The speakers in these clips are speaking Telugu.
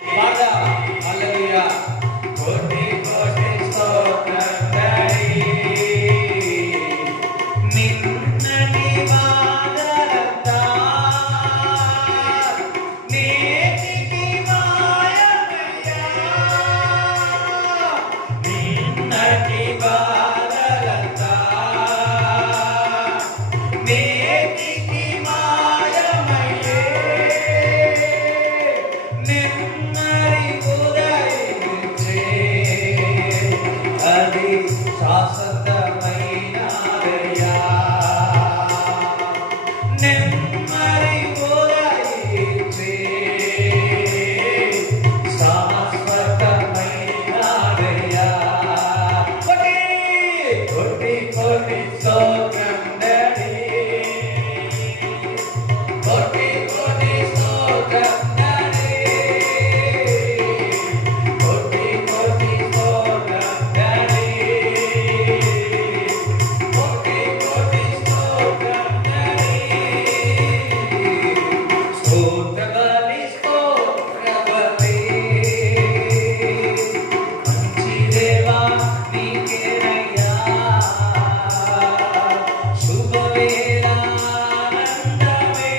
పాట హల్లెలూయా. కోటి కోటి స్తోత్రం డాడీ, నిన్నటి బాధలంతా నేటికి మాయమయ్యా, నిన్నటి బాధలంతా నేటికి మాయమయ్యే, నెమ్మది ఉదయించే, అది శాశ్వతమైనదయ్యా. నెమ్మది ఉదయించే, శాశ్వతమైనదయ్యా. కోటి కోటి కోటి స్తోత్రం డాడీ, కోటి కోటి స్తోత్రం డాడీ, కోటి కోటి స్తోత్రం డాడీ, కోటి కోటి స్తోత్రం డాడీ. స్తోత్ర బలి స్తోత్ర బలి, మంచి దేవా నీకేనయ్యా. శుభవేళ ఆనందమే,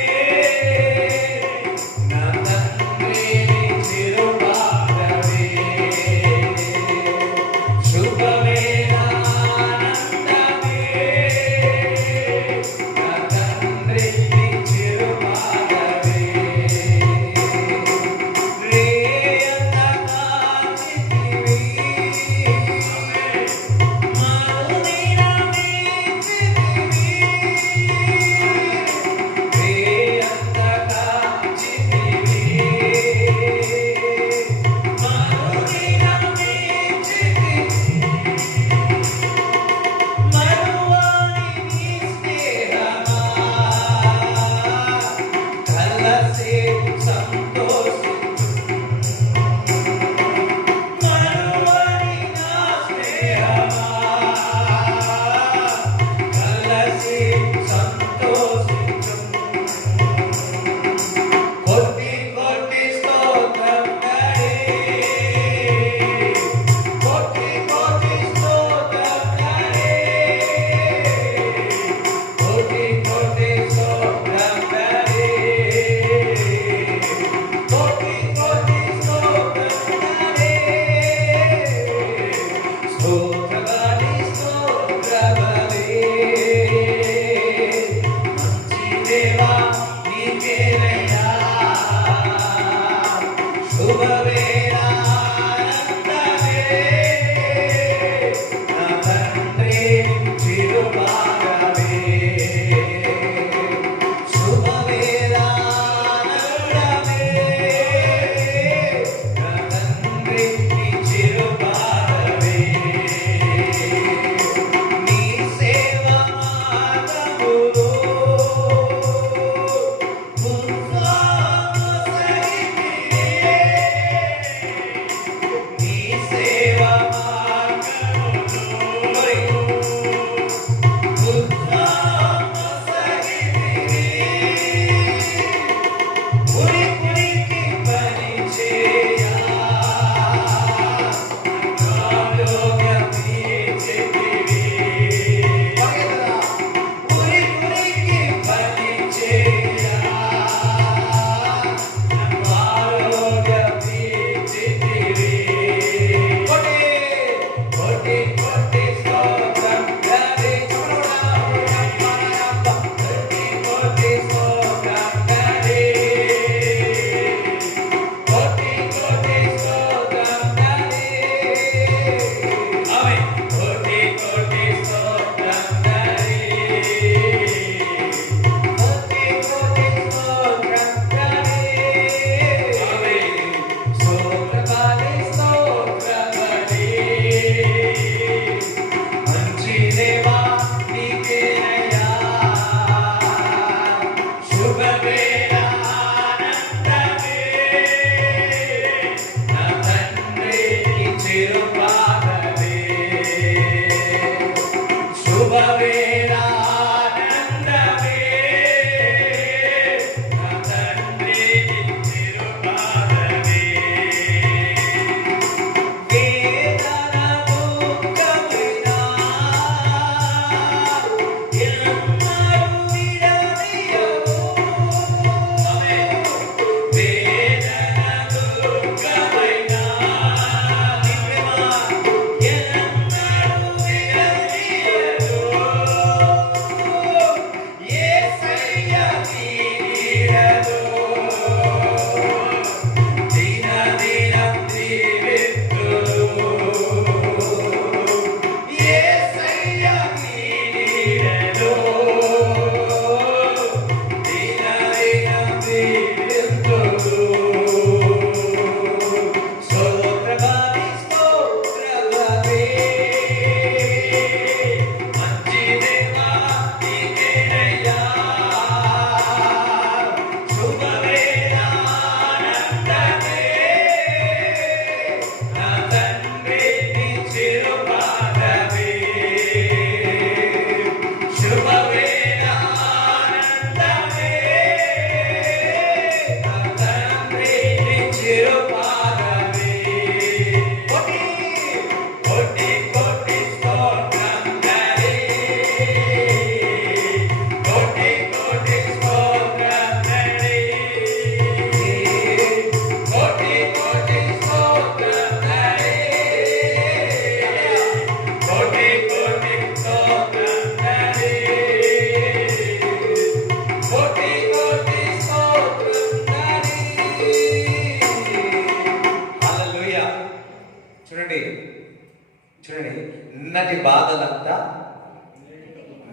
నిన్నటి బాధలంతా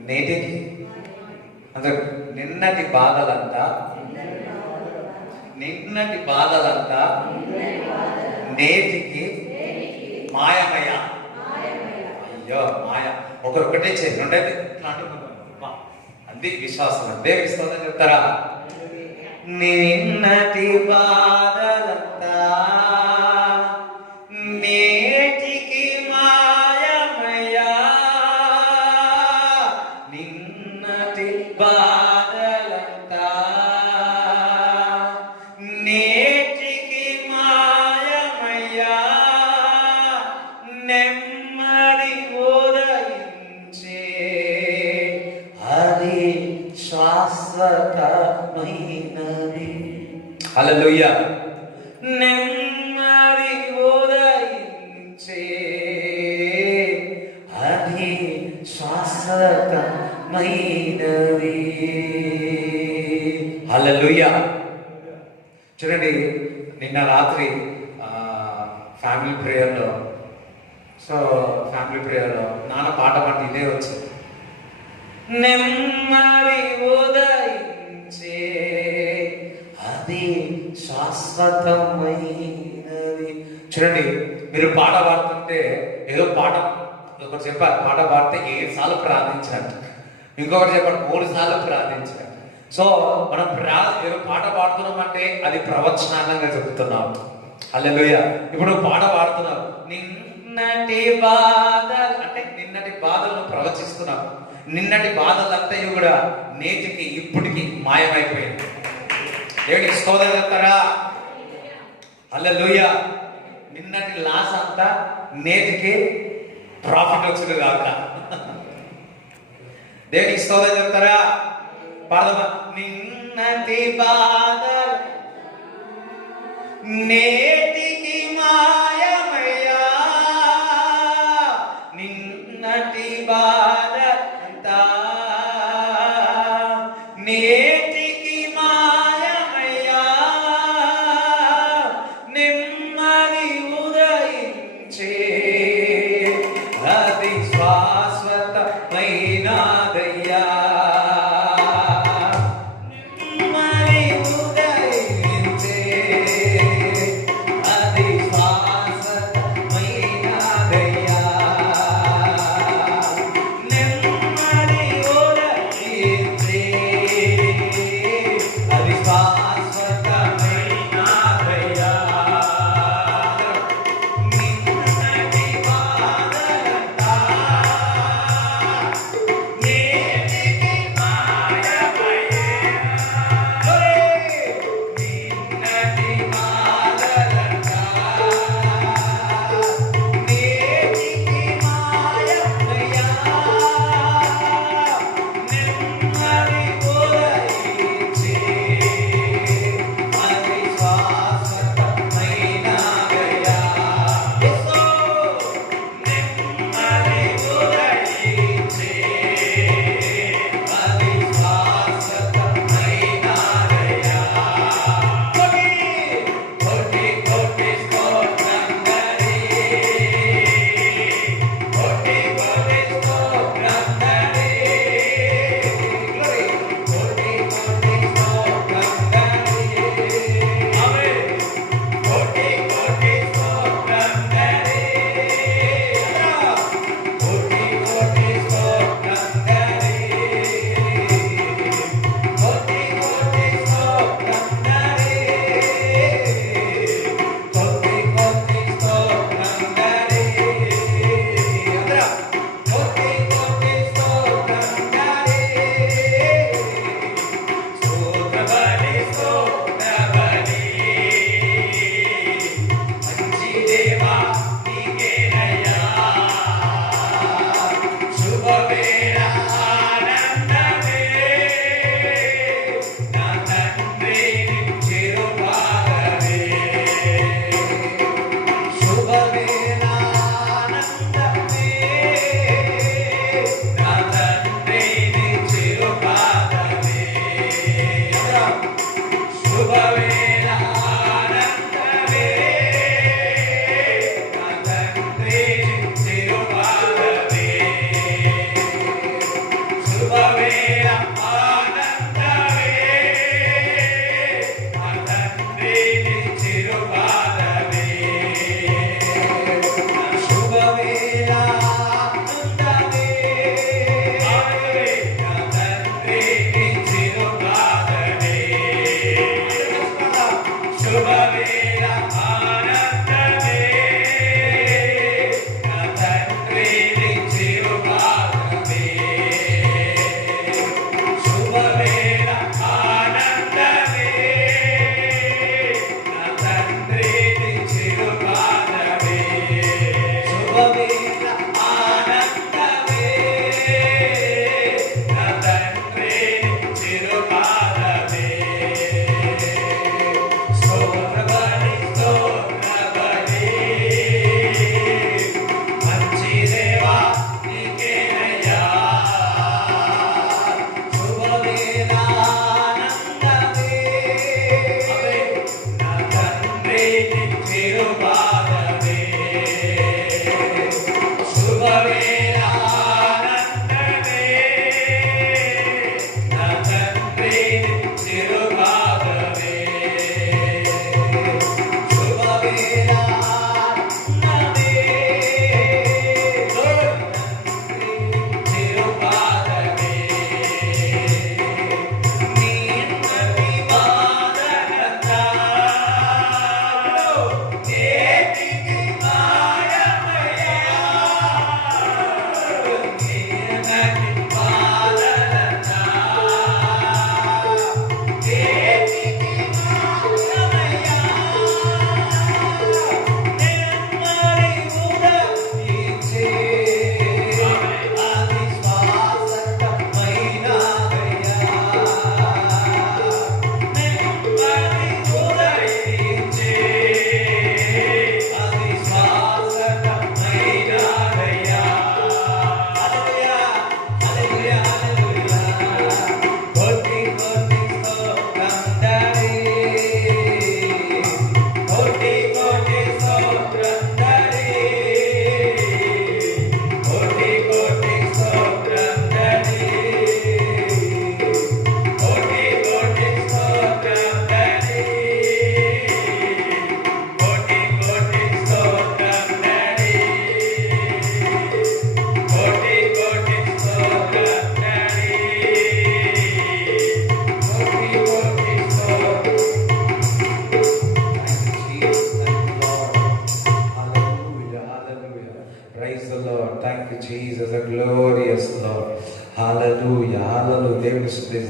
నేటికి అంటే నిన్నటి బాధలంతా నేటికి మాయమయ్య. అయ్యో మాయ. ఒకరొకటే చేయండి ఉండేది ఇట్లా అంటున్నాం. అది విశ్వాసం అంటే విశ్వాసం చెప్తారా? నిన్నటి బాధలంతా నేటికి మాయమయ్యా. నిన్నటి బాధలంతా నేటికి మాయమయ్యా. నెమ్మది ఉదయించే అది శాశ్వతమైనది. హల్లెలూయా. నెమ్మది ఉదయించే అది శాశ్వతమైనది. హల్లెలూయా. చూడండి, నిన్న రాత్రి ఫ్యామిలీ ప్రేయర్లో నాన్న పాట పాడి ఇదే వచ్చింది. నెమ్మది ఉదయించే అది శాశ్వతమైనది. చూడండి, మీరు పాట పాడుతుంటే ఏదో పాట ఒకటి చెప్పారు, పాట పాడితే 7 సార్లు ప్రార్థించినట్టు, ఇంకొకటి చెప్పాడు 3 సార్లు ప్రార్థించినట్టు. సో మనం ఏదో పాట పాడుతున్నాం అంటే అది ప్రవచనానంగా చెబుతున్నాం. హల్లెలూయా. ఇప్పుడు పాట పాడుతున్నావు, నిన్నటి బాధలు అంటే నిన్నటి బాధలను ప్రవచిస్తున్నావు. నిన్నటి బాధలంతా కూడా నేటికి ఇప్పటికి మాయమైపోయింది. దేవునికి స్తోత్రం చెప్తారా? హల్లెలూయా. నిన్నటి లాస్ అంతా నేటికి ప్రాఫిట్ వచ్చింది కాక. దేవునికి స్తోత్రం చెప్తారా? పాడదామా? నిన్నటి బాధలు నేటికి మాయమయ్యా. నిన్నటి బాధంతా నేటికి మాయమయ్యా. నెమ్మది ఉదయించే అది శాశ్వతమైనదయ్యా.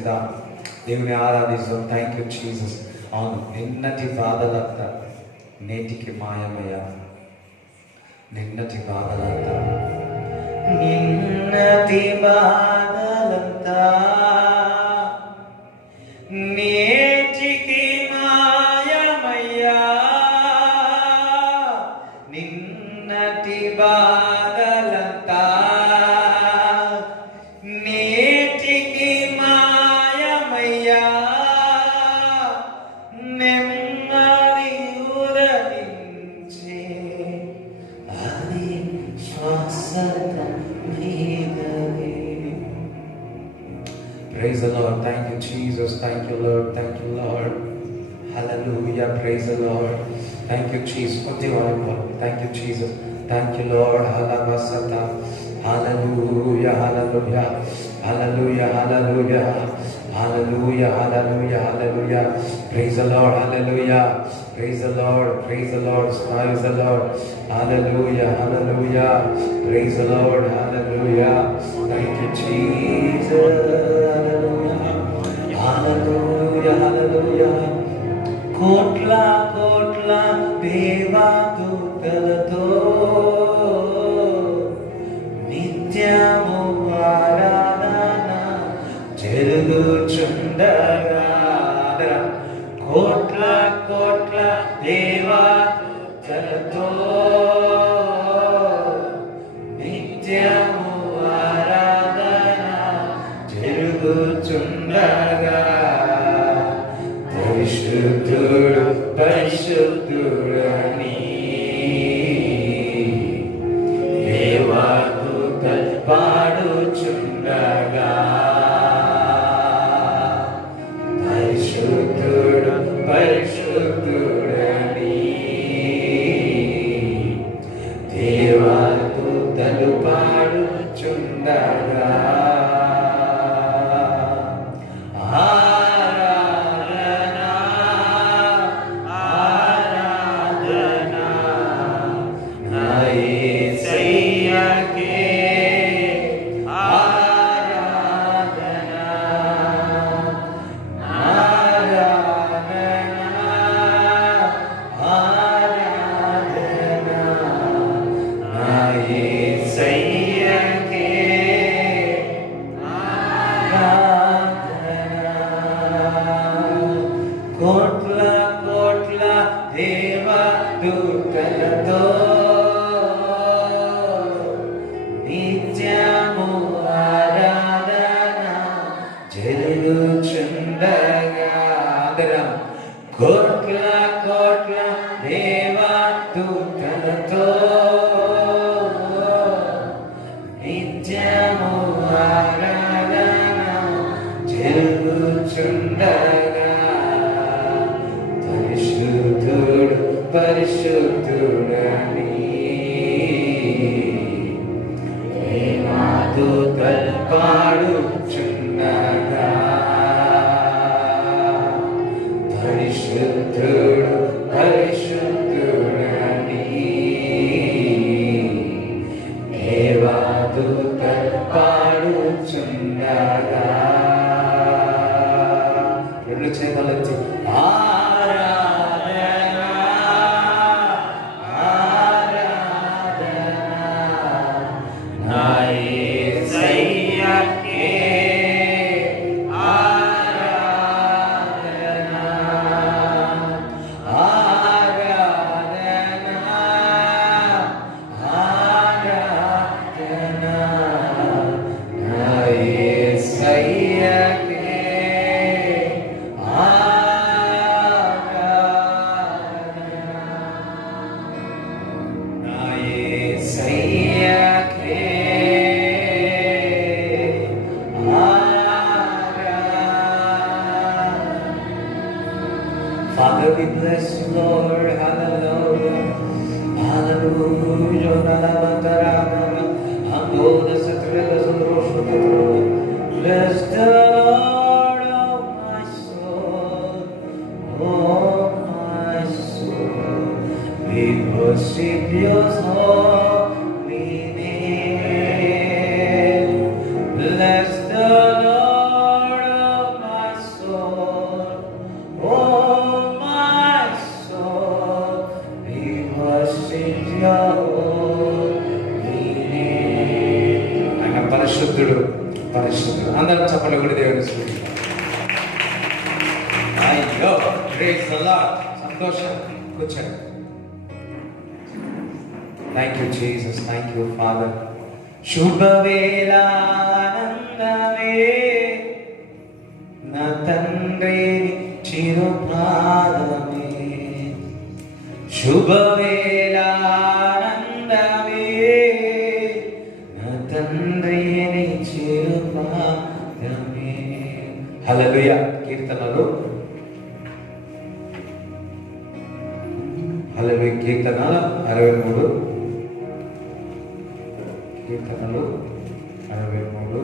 స్థుతిద్దాం, దేవుని ఆరాధిస్తాం. Thank you Jesus. అవును, నిన్నటి బాధలంతా నేటికి మాయమయ్యా. నిన్నటి బాధలంతా, నిన్నటి బాధలంతా నేటికి మాయమయ్యా. నిన్నటి బాధలంతా నేటికి మాయమయ్యా. నెమ్మది ఉదయించే అది శ్వాసత మీదనే. Praise the Lord. Thank you, Jesus. Thank you, Lord. Thank you, Lord. Hallelujah. Praise the Lord. Thank you, Jesus. Thank you, Jesus. Thank you, Lord. Hallelujah. Hallelujah. Hallelujah. Hallelujah. Hallelujah. Hallelujah. Hallelujah. Hallelujah. Praise the Lord. Hallelujah. Praise the Lord. Praise the Lord. Praise the Lord. Hallelujah. Hallelujah. Praise the Lord. Hallelujah. Thank you, Jesus. Hallelujah. Hallelujah. కోట్ల కోట్ల దేవదూతలతో నిత్యము ఆరాధన జరుగుచుండగా. కోట్ల కోట్ల దేవదూతలతో నిత్యము ఆరాధన జరుగుచుండగా. పరిశుద్ధుడు పరిశుద్ధుడని దేవదూతలు పాడుచుండగా. పరిశుద్ధుడు పరిశుద్ధుడని దేవదూతలు పాడుచుండగా. కోట్ల కోట్ల దేవదూతలతో నిత్యము ఆరాధన జరుగుచుండగా. కోట్ల కోట్ల దేవదూతలతో నిత్యము ఆరాధన జరుగుచుండగా. పరిశుద్ధుడు పరిశుద్ధుడని దేవదూతలు పాడుచుండగా. పరిశుద్ధుడు పరిశుద్ధుడని దేవదూతలు పాడుచుండగా. రెండు చేతులెత్తి Father, we bless you, Lord. Hallelujah. Hallelujah. Bless the Lord, oh my soul. Oh my soul. We worship your holy name. Bless the Lord, oh చప్పట్లు కూడా దేవుని స్తుతిద్దాం. అయ్యో ప్రైజ్ ది లార్డ్. సంతోషం. కూర్చోండి. Thank you Jesus. Thank you father. శుభవేళ ఆనందమే నా తండ్రి చిరుపాదమే. శుభవేళ ఆనందమే నా తండ్రి చిరుపాదమే. హల్లెలూయా. కీర్తనలు హల్లెలూయా. కీర్తన 63. కీర్తనలు 63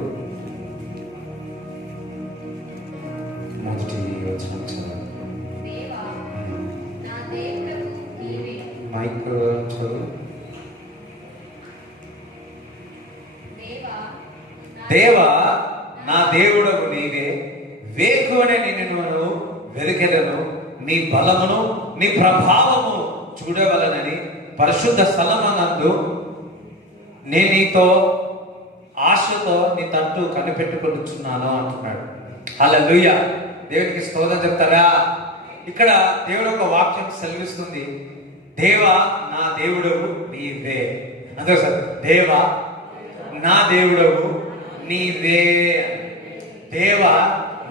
మొదటి వచనం చదవండి. దేవా నా దేవుడవు నీవే. మైక్ చదువు. దేవా నా దేవుడవు నీవే, వేకువనే నిన్ను వెరికెదను, నీ బలమును నీ ప్రభావము చూడవలనని పరిశుద్ధ స్థలమనందు నేను నీతో ఆశతో నీ తట్టు కనిపెట్టుకుంటున్నాను అంటున్నాడు. హల్లెలూయా. దేవునికి స్తోత్రం చెప్తారా? ఇక్కడ దేవుడు ఒక వాక్యం సెలవిస్తుంది. దేవా నా దేవుడవు నీవే. అంతే సార్. దేవా నా దేవుడవు నీవే. దేవా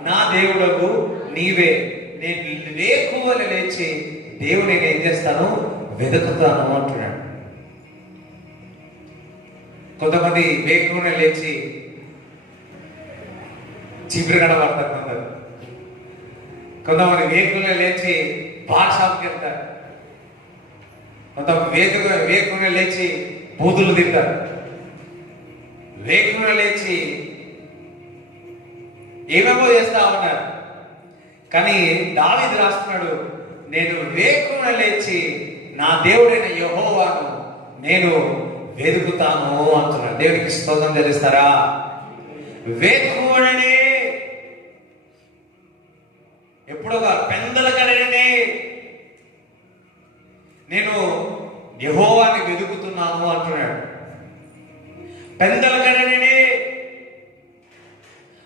నా దేవుడవు నీవే. నేను వేకువలు లేచి దేవుని నేను ఏం చేస్తాను? వెతుకుతాను అంటున్నాడు. కొంతమంది వేకువనే లేచి చీపురు కనబడతారు. కొంతమంది వేకువనే లేచి బార్ షాప్కి వెళ్తారు. కొంతమంది వేకువనే లేచి బూతులు తింటారు. వేకువనే లేచి ఏమేమో చేస్తా ఉన్నారు. కానీ దావీదు రాస్తున్నాడు, నేను వేకువన లేచి నా దేవుడైన యెహోవాను నేను వెతుకుతాను అంటున్నాడు. దేవునికి స్తోత్రం చెల్లిస్తారా? వేకువననే ఎప్పుడోగా పెందల కడనే నేను యెహోవాని వెతుకుతున్నాను అంటున్నాడు. పెందల కడనే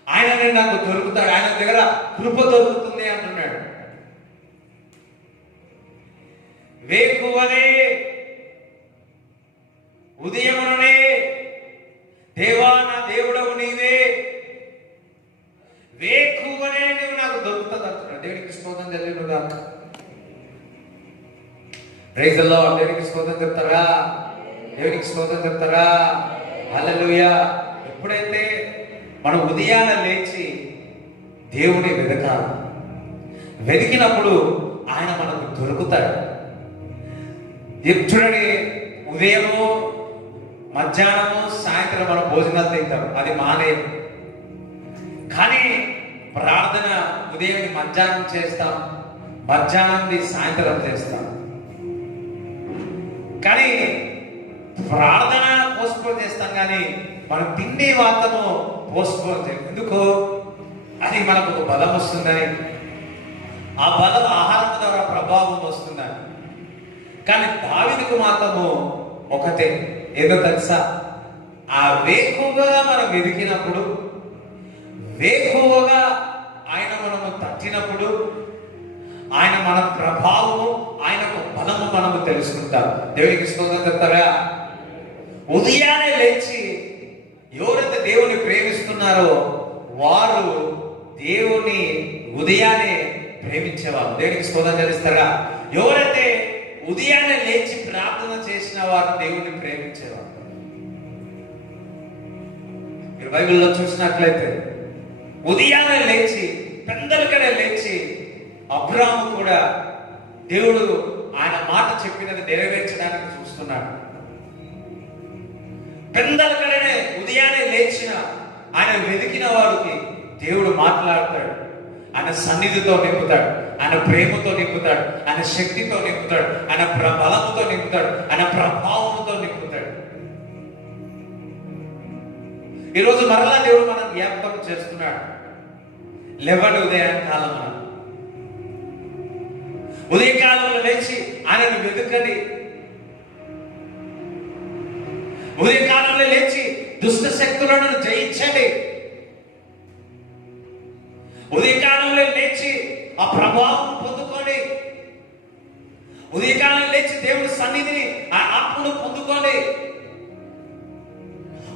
ఆయన నాకు దొరుకుతాడు, ఆయన దగ్గర కృప దొరుకుతుంది అంటున్నాడు. వేకువనే ఉదయమునే దేవా నా దేవుడవు నీవే, వేకువనే నువ్వు నాకు దొరుకుతుంది అంటున్నాడు. దేవునికి స్తోత్రం చెల్లినుగా. Praise the lord. దేవునికి స్తోత్రం చెప్తారా? దేవునికి స్తోత్రం చెప్తారా? హల్లెలూయా. ఎప్పుడైతే మనం ఉదయాన లేచి దేవుని వెతకాలి, వెతికినప్పుడు ఆయన మనకు దొరుకుతాడు. చూడండి, ఉదయము మధ్యాహ్నము సాయంత్రం మనం భోజనాలు తింటాం, అది మానేయం. కానీ ప్రార్థన ఉదయం మధ్యాహ్నం చేస్తాం, మధ్యాహ్నం సాయంత్రం చేస్తాం. కానీ ప్రార్థన పోస్ట్పోన్ చేస్తాం, కానీ మనం తిండి మాత్రము పోస్ట్పోన్ చేయం. ఎందుకు? అది మనకు ఒక బలం వస్తుందని, ఆ బలం ఆహారం ద్వారా ప్రభావం వస్తుందని. కానీ దావీదుకు మాత్రము ఒకటే, ఏదో తెలుసా? ఆ వేకువగా మనం వెతికినప్పుడు, వేకువగా ఆయన మనము తట్టినప్పుడు, ఆయన మన ప్రభావము, ఆయనకు బలము మనము తెలుసుకుంటాం. దేవునికి స్తోత్రం చెప్తారా? ఉదయాన్నే లేచి ఎవరైతే దేవుని ప్రేమిస్తున్నారో వారు దేవుని ఉదయాన్నే ప్రేమించేవారు. దేవునికి స్తోత్రం చెల్లిస్తారా? ఎవరైతే ఉదయాన్నే లేచి ప్రార్థన చేసిన వారు దేవుని ప్రేమించేవారు. మీరు బైబిల్లో చూసినట్లయితే ఉదయాన్నే లేచి పెందలకనే లేచి అబ్రాము కూడా దేవుడు ఆయన మాట చెప్పినది నెరవేర్చడానికి చూస్తున్నాడు. పెందలకనే ఉదయాన్నే లేచిన ఆయన వెతికిన వారికి దేవుడు మాట్లాడతాడు. ఆయన సన్నిధితో నింపుతాడు, ఆయన ప్రేమతో నింపుతాడు, ఆయన శక్తితో నింపుతాడు, ఆయన బలముతో నింపుతాడు, ఆయన ప్రభావంతో నింపుతాడు. ఈరోజు మరలా దేవుడు మనం జ్ఞాపకం చేస్తున్నాడు. లెవెల్ ఉదయకాలం, ఉదయకాలంలో లేచి ఆయనను వెతుకండి. ఉదయకాలంలో లేచి దుష్ట శక్తులను జయించండి. ఆ ప్రభావం పొందుకోండి. ఉదయకాలం లేచి దేవుడి సన్నిధిని, ఆ ఆత్మను పొందుకోండి.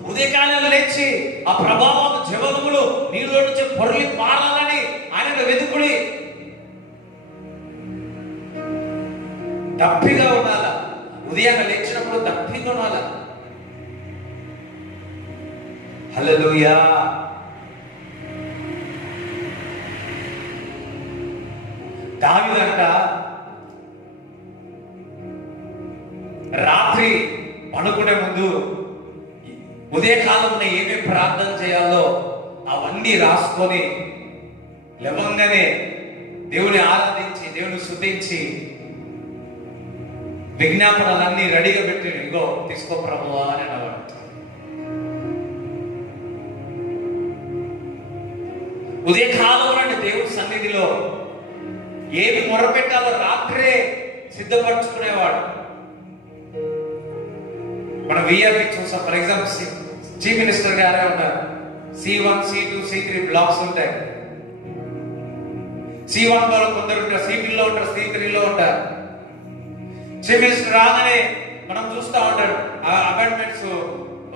ఉదయకాలం లేచి ఆ ప్రభావం జవనములు నీలో నుంచి పొరలి పారాలని ఆయన వెతుకుడి. దప్పిగా ఉండాలా, ఉదయాన్నే లేచినప్పుడు దప్పిగా ఉండాలా. హల్లెలూయా. దావీదంట రాత్రి పడుకునే ముందు ఉదయకాలంలో ఏమేమి ప్రార్థన చేయాలో అవన్నీ రాసుకొని లేవంగానే దేవుని ఆరాధించి, దేవుని స్తుతించి, విజ్ఞాపనలన్నీ రెడీగా పెట్టి, ఇగో తీసుకో ప్రభువా అని అన్నవాడు. ఉదయకాలంలోని దేవుడి సన్నిధిలో ఏమి మొరపెట్టాలో రాత్రే సిద్ధపరచుకునేవాడు. మనం విఆర్పి చూసాం. ఫర్ ఎగ్జాంపుల్ చీఫ్ మినిస్టర్ గారే ఉన్నారు. C1, C2, C3 బ్లాక్స్ ఉంటాయి. C1 వాళ్ళు కొందరు ఉంటారు, C2లో ఉంటారు, C3లో ఉంటారు. చీఫ్ మినిస్టర్ రాగానే మనం చూస్తూ ఉంటాడు ఆ అపాయింట్మెంట్స్,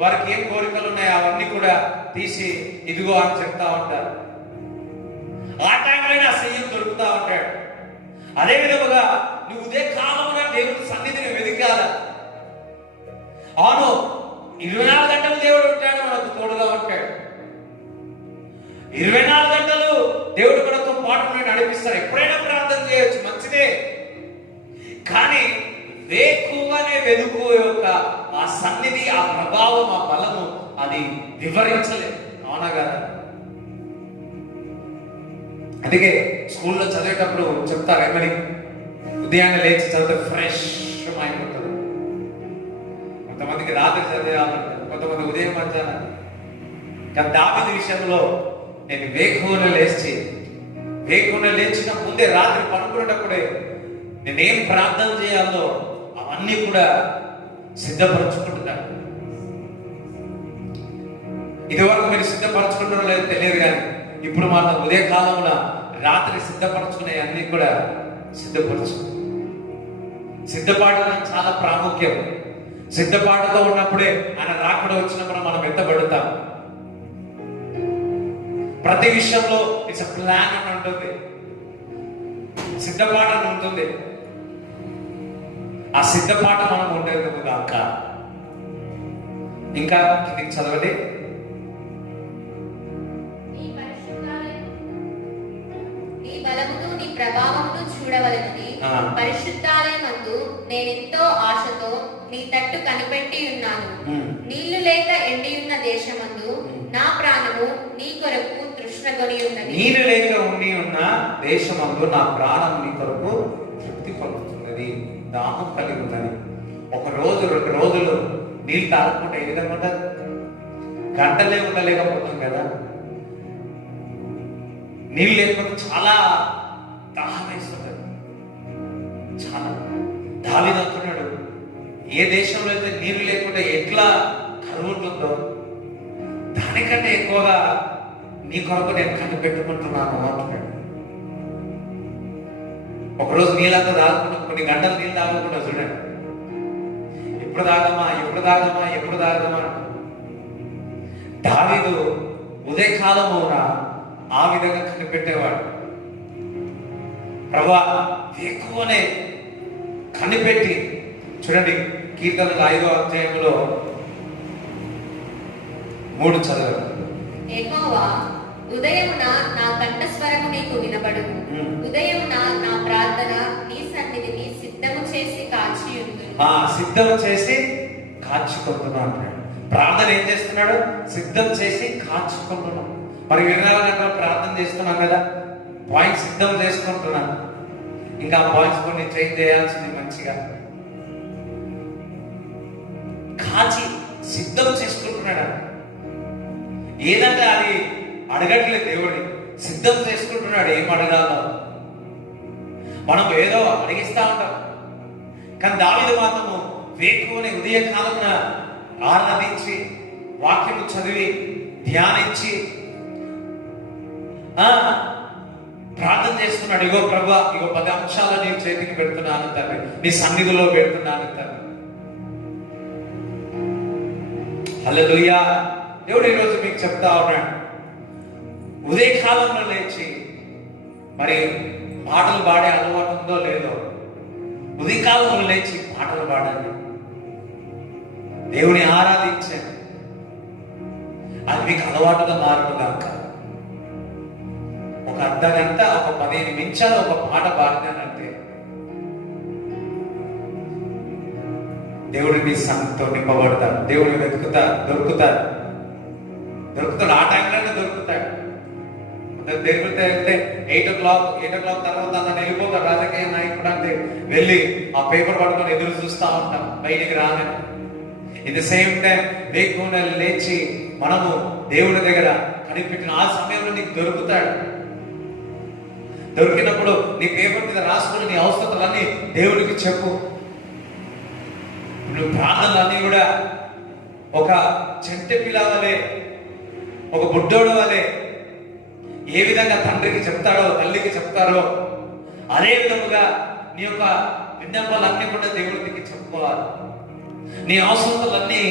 వారికి ఏం కోరికలు ఉన్నాయో అవన్నీ కూడా తీసి ఇదిగో అని చెప్తా ఉంటారు. ఆ టైంలో ఆ సీఎం దొరుకుతా ఉంటాడు. అదే విధముగా నువ్వు ఉదయ కాలంలో దేవుడి సన్నిధిని వెతికాల. అవును, 24 గంటలు దేవుడు ఉంటాడు, మనకు తోడుగా ఉంటాడు. 24 గంటలు దేవుడు మనతో పాటు నడిపిస్తాడు. ఎప్పుడైనా ప్రార్థన చేయొచ్చు, మంచిదే. కానీ వేకువనే వెదుకు యొక్క ఆ సన్నిధి, ఆ ప్రభావం, ఆ బలము అది వివరించలేదు. అవునా కదా? అందుకే స్కూల్లో చదివేటప్పుడు చెప్తారు, ఏమని, ఉదయాన్నే లేచి చదివితే ఫ్రెష్ మైండ్ ఉంటుంది. కొంతమందికి రాత్రి చదివేయాలంటారు, కొంతమంది ఉదయం మధ్యాహ్నం. కానీ దావీదు విషయంలో నేను వేకువనే లేచిన ముందే, రాత్రి పడుకునేటప్పుడే నేనేం ప్రార్థన చేయాలో అవన్నీ కూడా సిద్ధపరచుకుంటున్నాను. ఇదివరకు మీరు సిద్ధపరచుకుంటారో లేదో తెలియదు, కానీ ఇప్పుడు మాత్రం ఉదయకాలంలో రాత్రి సిద్ధపరచుకునే అన్ని కూడా సిద్ధపాటు చాలా ప్రాముఖ్యం. సిద్ధపాటుతో ఉన్నప్పుడే ఆయన రాకడ వచ్చినప్పుడు మనం ఎత్తబడతాం. ప్రతి విషయంలో ఇట్స్ ప్లాన్ అని ఉంటుంది, సిద్ధపాటు అని ఉంటుంది. ఆ సిద్ధపాటు మనం ఉండేది కాక. ఇంకా కిందికి చదవండి. నీ బలమును నీ ప్రభావమును చూడవలెనని పరిశుద్ధాలయమందు నేనెంతో ఆశతో నీ తట్టు కనిపెట్టి ఉన్నాను. నీళ్లు లేక ఎండియున్న దేశమందు నా ప్రాణము నీ కొరకు తృష్ణగొని ఉన్నది. నీళ్లు లేక ఉండి ఉన్న దేశమందు నా ప్రాణం నీ కొరకు తృప్తి పొందుతున్నది, దాహం కలిగి ఉన్నది. ఒక రోజు 2 రోజులు నీళ్ళు తాగకుండా ఏ విధంగా ఉంటుంది? గంటలే ఉండలేకపోతాం కదా. నీళ్ళు లేకపోతే చాలా దాహం వేస్తుంది. చాలా. దావీదు అంటున్నాడు, ఏ దేశంలో అయితే నీరు లేకుండా ఎట్లా కరువు ఉంటుందో దానికంటే ఎక్కువగా నీ కొరకు నేను కనిపెట్టుకుంటున్నాను అంటున్నాడు. ఒకరోజు నీళ్ళంతా తాగకుండా, కొన్ని గంటలు నీళ్ళు తాగకుండా చూడండి, ఎప్పుడు తాగమా. దావీదు ఉదయకాలమున ఆ విధంగా కనిపెట్టేవాడు. ప్రభా ఎక్కువనే కనిపెట్టి చూడండి. కీర్తనలు 5వ అధ్యాయంలో 3 చదవండి. యెహోవా, ఉదయమున నా కంఠస్వరము నీకు వినబడును. ఉదయమున నా ప్రార్థన నీ సన్నిధిని సిద్ధము చేసి కాచుకుంటున్నాడు. ప్రార్థన ఏం చేస్తున్నాడు? సిద్ధం చేసి కాచుకుంటున్నాం. మరి 24 గంటలు ప్రార్థన చేస్తున్నాం కదా, పాయింట్స్ సిద్ధం చేసుకుంటున్నాను. ఇంకా పాయింట్స్ కొన్ని చేంజ్ చేయాల్సింది. మంచిగా కాచి సిద్ధం చేసుకుంటున్నాడు. ఏదంటే అది అడగట్లేదు దేవుడిని, సిద్ధం చేసుకుంటున్నాడు. ఏం అడగాలో మనం ఏదో అడిగిస్తా ఉంటాం. కానీ దావీదు మాత్రము వేకువనే ఉదయకాలమున ఆరాధించి, వాక్యము చదివి, ధ్యానించి, ప్రార్థన చేస్తున్నాడు. ఇగో ప్రభా, ఇగో 10 అంశాలు నీ చేతికి పెడుతున్నాను తండ్రి, నీ సన్నిధిలో పెడుతున్నాను తండ్రి. హల్లెలూయా. దేవుడు ఈరోజు మీకు చెప్తా ఉన్నాడు, ఉదయకాలంలో లేచి, మరి పాటలు పాడే అలవాటు ఉందో లేదో, ఉదయకాలంలో లేచి పాటలు పాడాలి, దేవుని ఆరాధించండి. అది మీకు అలవాటుగా మారును కాక. ఒక అర్ధ గంట, ఒక 15 నిమిషాలు ఒక పాట పాడినానంటే దేవుడు మీ సన్నిధితో నింపబడతాడు. దేవుడు దొరుకుతాడు. ఆ టైంలోనే దొరుకుతాడు. దొరికితే వెళ్తే 8 o'clock తర్వాత అతను వెళ్ళిపోతాడు. రాజకీయ నాయకుడు అంటే వెళ్ళి ఆ పేపర్ పట్టుకొని ఎదురు చూస్తూ ఉంటాం బయటికి రాగానే. ఇన్ ద సేమ్ టైం వేకువన లేచి మనము దేవుడి దగ్గర కనిపెట్టిన ఆ సమయంలో నీకు దొరుకుతాడు. దొరికినప్పుడు నీ పేపర్ మీద రాసుకుని నీ అవసరాలన్నీ దేవుడికి చెప్పు. నువ్వు ప్రార్థనలన్నీ కూడా ఒక చెంటె పిల్ల వలె, ఒక బుడ్డోడు వలె ఏ విధంగా తండ్రికి చెప్తాడో, తల్లికి చెప్తారో అదే విధముగా నీ యొక్క విన్నపాలన్నీ కూడా దేవుడికి చెప్పుకోవాలి. నీ అవసరాలన్నీ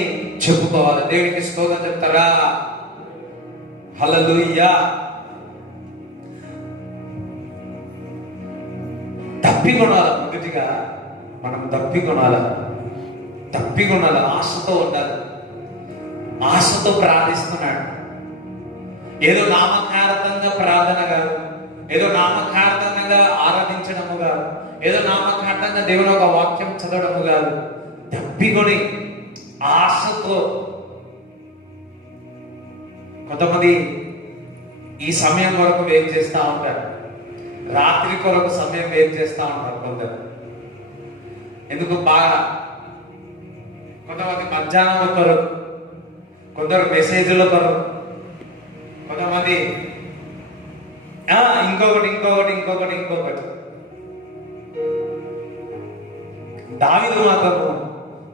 చెప్పుకోవాలి. దేవునికి స్తోత్రం చెప్తారా? హల్లెలూయా. తప్పికొనాలి. మొదటిగా మనం తప్పికొనాలి. ఆశతో ఉండాలి. ఆశతో ప్రార్థిస్తున్నాడు. ఏదో నామకార్థంగా ప్రార్థన కాదు, ఏదో నామకార్థంగా ఆరాధించడము కాదు, ఏదో నామకార్థంగా దేవుని ఒక వాక్యం చదవడము కాదు. తప్పికొని ఆశతో. కొంతమంది ఈ సమయం కొరకు వెయిట్ చేస్తూ ఉంటారు, రాత్రి కొరకు సమయం వెయిట్ చేస్తూ ఉంటారు. ఎందుకు బాగా కొంతమంది మధ్యాహ్నం కొరకు, కొందరు మెసేజ్ల కొరకు, కొంతమంది ఇంకొకటి. దావీదు మాత్రము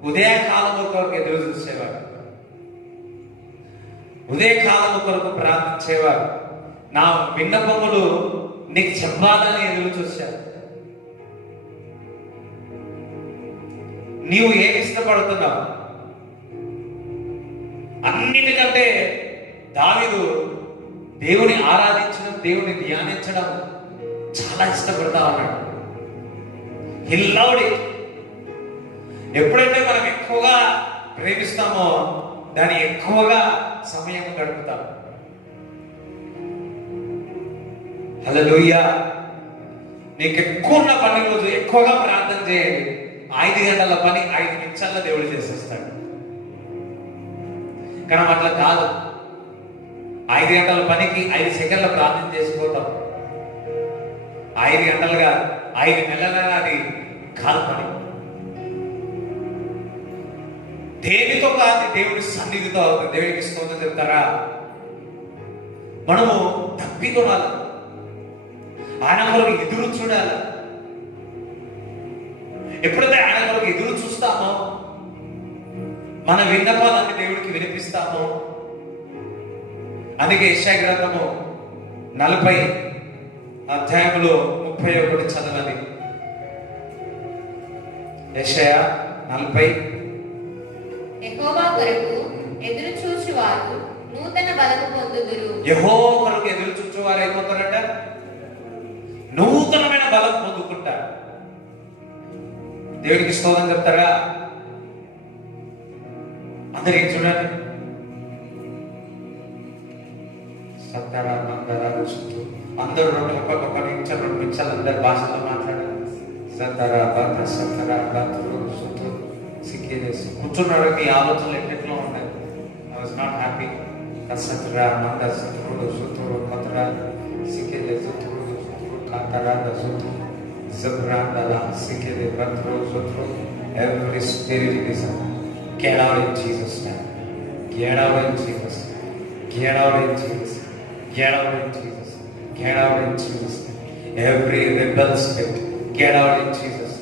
ఉదయకాలం కొరకు ఎదురు చూసేవాడు. ఉదయకాలం కొరకు ప్రార్థించేవాడు. నా విన్నపములు నీకు చెప్పాలని ఎదురు చూశాడు. నీవు ఏమి ఇష్టపడుతున్నావు? అన్నిటికంటే దావీదు దేవుని ఆరాధించడం, దేవుని ధ్యానించడం చాలా ఇష్టపడతా ఉన్నాడు. హి లవ్డ్ ఇట్. ఎప్పుడైతే మనం ఎక్కువగా ప్రేమిస్తామో దాన్ని ఎక్కువగా సమయం గడుపుతాం. హల్లెలూయా. నీకు ఎక్కువ ఉన్న పని రోజు ఎక్కువగా ప్రార్థన చేయండి. 5 గంటల పని 5 నిమిషాల్లో దేవుడు చేసేస్తాడు. కానీ అట్లా కాదు. 5 గంటల పనికి 5 సెకండ్ల ప్రార్థన చేసిపోతాం. 5 గంటలుగా 5 నెలలుగా అది కాదు పని. దేనితో కాదు, దేవుడి సన్నిధితో అవుతుంది. దేవుడికి స్తోత్రం చెప్తారా? మనము తప్పికొనాలి. ఆయన కొరకు ఎదురు చూడాలి. ఎప్పుడైతే ఆయన కొరకు ఎదురు చూస్తామో, మన విన్నపాలన్నీ దేవుడికి వినిపిస్తామో. అందుకే యెషయా గ్రంథము 40 అధ్యాయములో 31 చదవండి. యెషయా 40. యెహోవా కొరకు ఎదురు చూచువారు నూతన బలము పొందుదురు. యెహోవా కొరకు ఎదురు చూచువారు ఏమవుతారట? నూతనమైన బలం పొందుకుంటారు. దేవుడికి స్తోత్రం చెప్తారా? అందరికి చూడండి. సత్తరా మందరా చుట్టూ అందరూ ఒక్కొక్క నిమిషం 2 నిమిషాలు అందరు భాషలో మాట్లాడారు. సత్తరా బాత సత్తరా బాతురు చుట్టూ సిక్కేసి కూర్చున్నాడు. మీ ఆలోచనలు ఎట్లా ఉన్నాయి? I was not happy. సత్తరా మంద సత్తరు చుట్టూ కొత్తరా సిక్కేది చుట్టూ కాతరా చుట్టూ సత్తరా సిక్కేది బాతురు చుట్టూ. Every spirit is get out in Jesus' name. Get out in Jesus. Get out in Jesus. Get out in Jesus. Get out in Jesus. Every rebel spirit, get out in Jesus.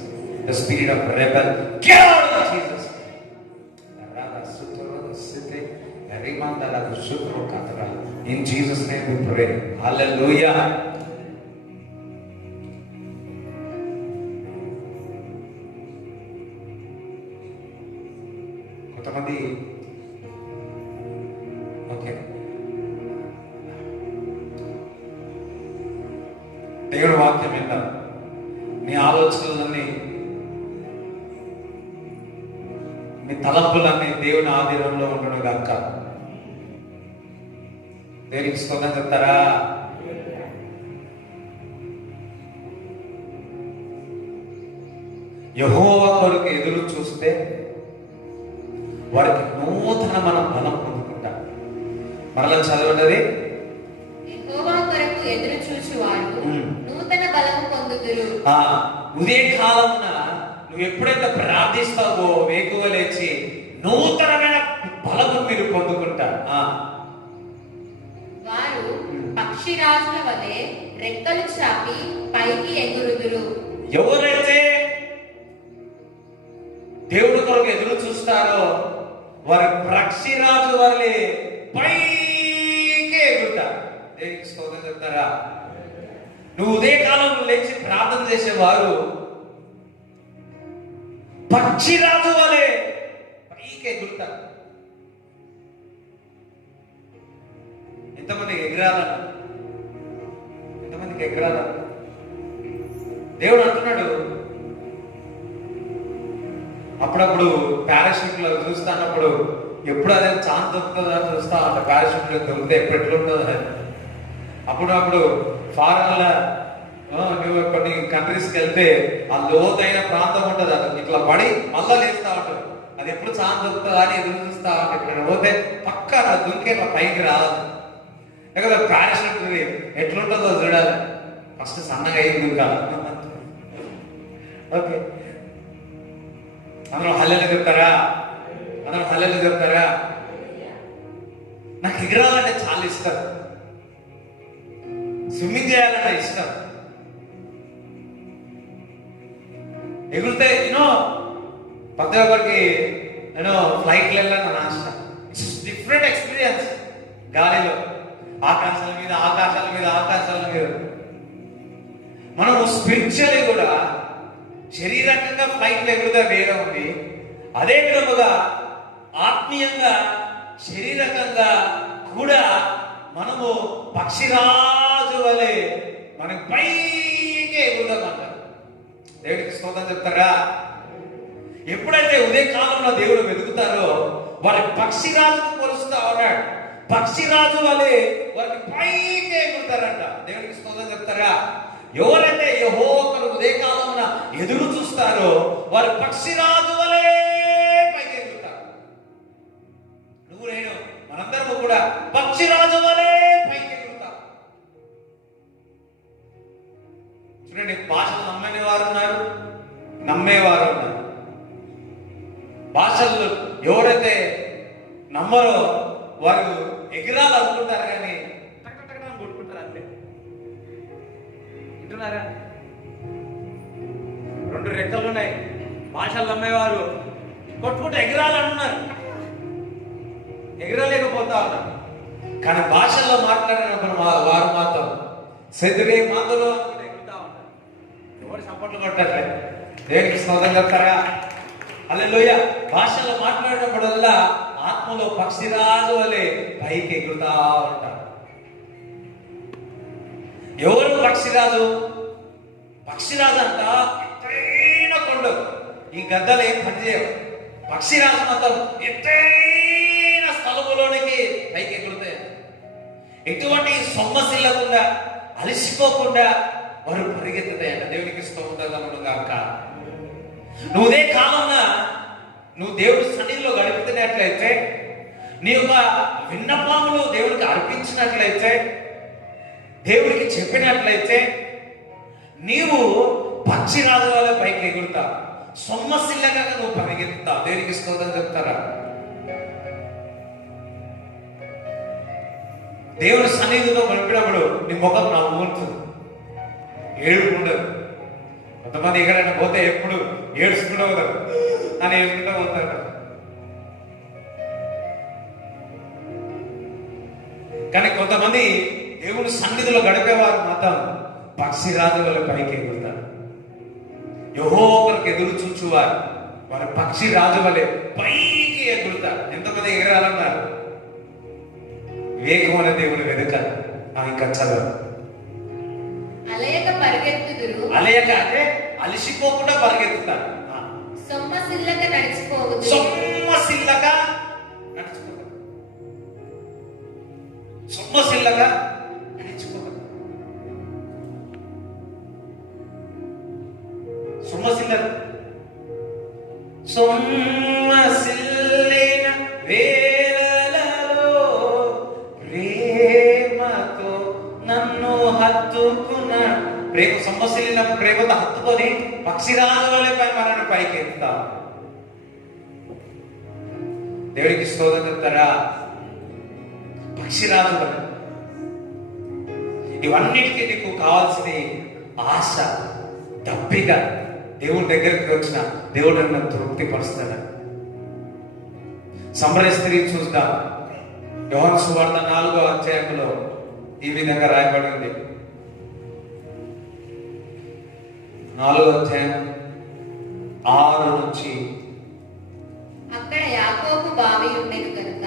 The spirit of rebel, get out in Jesus. In Jesus' name we pray. Hallelujah. కొంతమంది ఓకే దేవుడి వాక్యం విన్నారు, నీ ఆలోచనలన్నీ మీ తలంపులన్నీ దేవుని ఆధీనంలో ఉండడం కాక. దేవునికి స్తోత్రం చెప్తారా? యెహోవా కొరకు ఎదురు చూస్తే వారికి నూతన మనం బలం పొందుకుంటాం. మరలా చదవండి. యెహోవా కొరకు ఎదురు చూచువారు నూతన బలము పొందుదురు. ఉదయకాలమున నువ్వు ఎప్పుడైతే ప్రార్థిస్తావో వేకువ లేచి నూతనమైన బలము మీరు పొందుకుంటారు. వారు పక్షిరాజుల వలె రెక్కలు చాపి పైకి ఎగురుదురు. ఎవరైతే దేవుడి కొరకు ఎదురు చూస్తారో వారు పక్షిరాజు వలె పైకి ఎగురుతారు. దేవునికి స్తోత్రం చెప్తారా? నువ్వు ఉదయకాలంలో లేచి ప్రార్థన చేసేవారు పక్షిరాజు వలె పైకి ఎగురుతారు. ఎంతమందికి ఎగరాలను? ఎంతమందికి ఎగరాలను? దేవుడు అంటున్నాడు, అప్పుడప్పుడు పారాషూట్ లో చూస్తున్నప్పుడు ఎప్పుడు అదే ఛాన్స్ దొరుకుతుందా చూస్తా ఉంటా. పారాషూట్ లో దొరికితే ఎప్పుడు ఎట్లుంటుందో అని. అప్పుడప్పుడు ఫారెన్ నువ్వు కొన్ని కంట్రీస్కి వెళ్తే ఆ లోతైన ప్రాంతం ఉంటుంది, అది ఇట్లా పడి మళ్ళా లేస్తా ఉంటారు. అది ఎప్పుడు ఛాన్స్ దొరుకుతుందా అని ఎదురు చూస్తా ఉంటాయి. ఇక్కడ పోతే పక్క అట్లా దొరికే పైకి రాదు. లేకపోతే పారాషూట్ ఎట్లుంటుందో చూడాలి. ఫస్ట్ సన్నగా అయింది దుంకాలి. ఓకే, అందరూ హల్లెలూయా చెప్తారా? అందరూ హల్లెలూయా చెప్తారా? నాకు ఎగరాలంటే చాలా ఇష్టం, స్విమ్మింగ్ చేయాలంటే ఇష్టం. ఎగురితే ప్రతి ఒక్కరికి ఫ్లైట్లు వెళ్ళాలని నా ఇష్టం. It's different experience. గాలిలో ఆకాశాల మీద ఆకాశాల మీద ఆకాశాల మీద మనము స్పిరిచువల్లీ కూడా శరీరకంగా ఫ్లైట్లు ఎగురుతా వేరే ఉంది. అదే విధముగా ఆత్మీయంగా శరీరకంగా కూడా మనము పక్షిరాజు వలె మనం పైకి ఎగురుదామంట. దేవుడికి స్తోత్రం చెప్తారా? ఎప్పుడైతే ఉదయకాలంలో దేవుడు వెతుకుతారో వాళ్ళ పక్షిరాజుకు పోలుస్తా ఉన్నాడు. పక్షిరాజు వలె వారికి పైకి ఎగురుతారంట. దేవుడికి స్తోత్రం చెప్తారా? ఎవరైతే యెహోవా కొరకు ఉదయకాలమున ఎదురు చూస్తారో వారు పక్షిరాజు వలె పైకి ఎగురుతారు. నువ్వు నేను మనందరము కూడా పక్షిరాజు వలె పైకి ఎగురుతాం. చూడండి, భాషలు నమ్మని వారు ఉన్నారు, నమ్మేవారు ఉన్నారు. భాషలు ఎవరైతే నమ్మరో వారు ఎగిరాలనుకుంటారు కానీ కొట్టుకుంటారు అంతే. వింటున్నారా? రెండు రెక్కలు ఉన్నాయి. భాషలు నమ్మేవారు కొట్టుకుంటూ ఎగిరాలనున్నారు, ఎగిరలేకపోతా ఉన్నారు. కానీ భాషల్లో మాట్లాడినప్పుడు వారు మాత్రం సెదిరే మందులు ఎగురుతా ఉన్నారు. ఎవరు చప్పట్లు కొట్టట్లే. దేవునికి స్తోత్రం చెప్తారా? హల్లెలూయా. భాషలో మాట్లాడినప్పుడల్లా ఆత్మలో పక్షిరాజు వలె పైకి ఎగురుతా ఉంటారు. ఎవరు పక్షిరాజు? పక్షిరాజు అంట ఎత్తైన కొండ. ఈ గద్దలు ఏం పనిచేయవు. పక్షిరాజు మాత్రం ఎత్తైన స్థలములోనికి పైకి ఎగురుతాయి. ఎటువంటి సొమ్మసిల్లకుండా అలసిపోకుండా వారు పరిగెత్తుతాయంట. దేవునికి స్తోత్రములు గాక. నువ్వు ఉదయ కాలంలో నువ్వు దేవుడి సన్నిధిలో గడుపుతున్నట్లయితే, నీ యొక్క విన్నపాములు దేవుడికి అర్పించినట్లయితే, దేవుడికి చెప్పినట్లయితే నీవు పక్షిరాజు వల్ల పైకి ఎగురుతావు. సొమ్మసిల్లగా నువ్వు పరిగెత్తుతావు. దేవునికి స్తోత్రం చెప్తారా? దేవుడి సన్నిధిలో గడిపినప్పుడు నీ ముఖం నవ్వు ఉంటుంది, ఏడుపు ఉండదు. కొంతమంది ఎక్కడైనా పోతే ఎప్పుడు ఏడుచుకుంటూ పోతారు అని ఏడుచుకుంటూ పోతారు. కానీ కొంతమంది దేవుని సన్నిధిలో గడిపేవారు మాత్రం పక్షిరాజు వల్ల పైకి ఎగురుతారు. యెహోవాకు ఎదురు చూచువారు వారు పక్షిరాజు వలె పైకి ఎగురుతారు. ఎగురుతా. ఎంతమంది ఎగరాలన్నారు? వివేకమైన దేవుని వెనుక ఇంకా చదవ. అలయక పరిగెత్తుదురు, అలయక అంటే అలసిపోకుండా పరిగెత్తుతారు. సొమ్మసిల్లక నడిచిపోవుదురు, సొమ్మసిల్లక నడిచిపోతారు. సొమ్మసిల్లక నడిచిపోతారు. సొమ్మసిల్లక సొమ్మసిల్లిన వేళలలో ప్రేమతో నన్ను హత్తుకున్న ప్రేమ సొమ్మసిల్లిన ప్రేమతో హత్తుకొని పక్షిరాజులపై మనల్ని పైకి ఎత్తుతా. దేవుడికి స్తోత్రం చెప్తారా? పక్షిరాజులు ఇవన్నిటికీ నీకు కావాల్సింది ఆశ, దప్పిక. దేవుడి దగ్గరికి వచ్చిన దేవుడు నన్ను తృప్తిపరుస్తాడు. సమరయ స్త్రీ చూద్దాం. యోహాను సువార్త 4వ అధ్యాయంలో ఈ విధంగా రాయబడింది. 4వ అధ్యాయం 6 నుంచి. అక్కడ యాకోబు బావి ఉండెను గనుక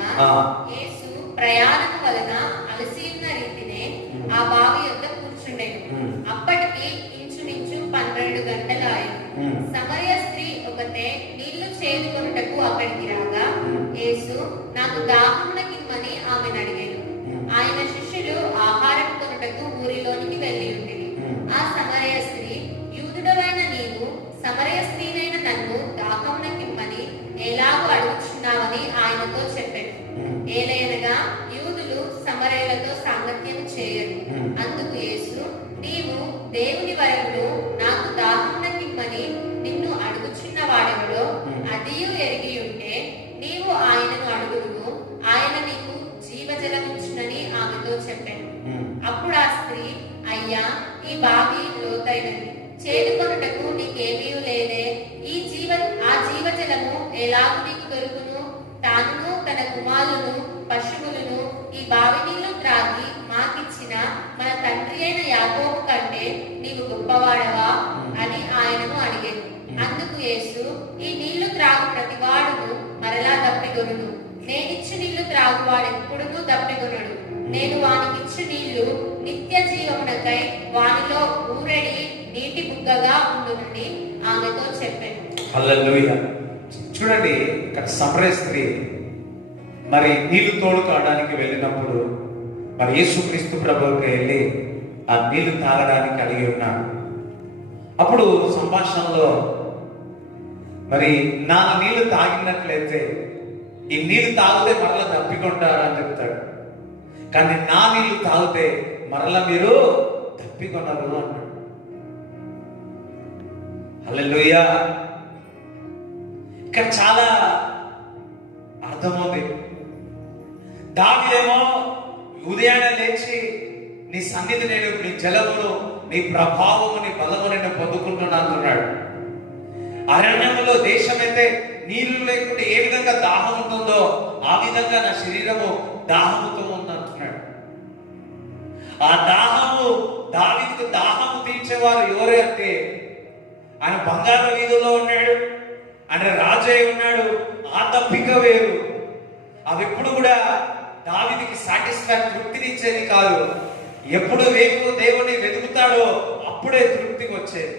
యేసు ప్రయాణము వలన అలసి ఉన్న రీతినే ఆ బావి యొద్ద కూర్చుండెను. అప్పటికి ఇంచుమించు 12 గంటలాయెను. సమరయ స్త్రీ ఒకతే నీళ్లు చేదుకొనుటకు అక్కడికి రాగా యేసు నాకు దాహమునకిమ్మని ఆమెను అడిగాను. ఆయన శిష్యులు ఆహారం కొనుటకు ఊరిలోనికి వెళ్ళి ఉండేది. ఆ సమరయ స్త్రీ, యూదుడవైన నీవు సమరయ స్త్రీనైన నన్ను దాహమునకిమ్మని ఎలాగో అడుగుచున్నావని ఆయనతో చెప్పాను. ఏలైనగా యూదులు సమరయులతో సాంగత్యం చేయరు. అందుకు యేసు, నీవు దేవుని వరమును నాకు దాహమునకిమ్మని నిన్ను అడుగుచున్న వాడెవడో అదియు ఎరిగి ఉంటే నీవు ఆయనను అడుగుదువు, ఆయన నీకు జీవజలమిచ్చునని ఆమెతో చెప్పాను. అప్పుడు ఆ స్త్రీ, అయ్యా, ఈ బావి లోతైనది, చేదుకొనుటకు నీకేమీ లేదే. ఆ జీవజలము ఎలాగు నీకు దొరుకును? తానును తన కుమారులను పశువులను ఈ బావి నీళ్లు త్రాగి మాకిచ్చిన మన తండ్రి అయిన యాకోబు కంటే నీవు గొప్పవాడవా అని ఆయనను అడిగాను. అందుకు యేసు, ఈ నీళ్లు త్రాగు ప్రతివాడును మరలా దప్పిగొనును. నేనిచ్చు నీళ్లు త్రాగువాడెప్పుడునూ దప్పిగొనడు. నేను వానికిచ్చు నీళ్లు నిత్య జీవమునకై వానిలో ఊరెడి నీటి బుగ్గగా ఉండునని ఆమెతో చెప్పాను. హల్లెలూయా. చూడండి, ఇక్కడ సమరయ స్త్రీ మరి నీళ్లు తోడు కావడానికి వెళ్ళినప్పుడు మరి యేసుక్రీస్తు ప్రభువుకి వెళ్ళి ఆ నీళ్లు తాగడానికి అడిగి ఉన్నాడు. అప్పుడు సంభాషణలో మరి నా నీళ్లు తాగినట్లయితే ఈ నీళ్లు తాగితే మరలా తప్పికొంటారని చెప్తాడు. కానీ నా నీళ్లు తాగితే మరలా మీరు తప్పికొనరు అన్నాడు. హల్లెలూయా. ఇక్కడ చాలా అర్థం ఉంది. దావీదేమో ఉదయాన్నే లేచి నీ సన్నిధి నేను, నీ జలమును, నీ ప్రభావము, నీ బలము నేను పొందుకుంటున్నా అంటున్నాడు. అరణ్యములో దేశమైతే నీళ్లు లేకుండా ఏ విధంగా దాహం ఉంటుందో ఆ విధంగా నా శరీరము దాహముతో ఉంది అంటున్నాడు. ఆ దాహము, దావీదుకు దాహము తీర్చేవారు ఎవరే అంటే ఆయన బంగారు వీధుల్లో ఉన్నాడు, ఆయన రాజయ్య ఉన్నాడు. ఆ తప్పిక వేరు. అవి ఎప్పుడు కూడా దావీదుకి తృప్తినిచ్చేది కాదు. ఎప్పుడు దేవుని వెతుకుతాడో అప్పుడే తృప్తికి వచ్చేది.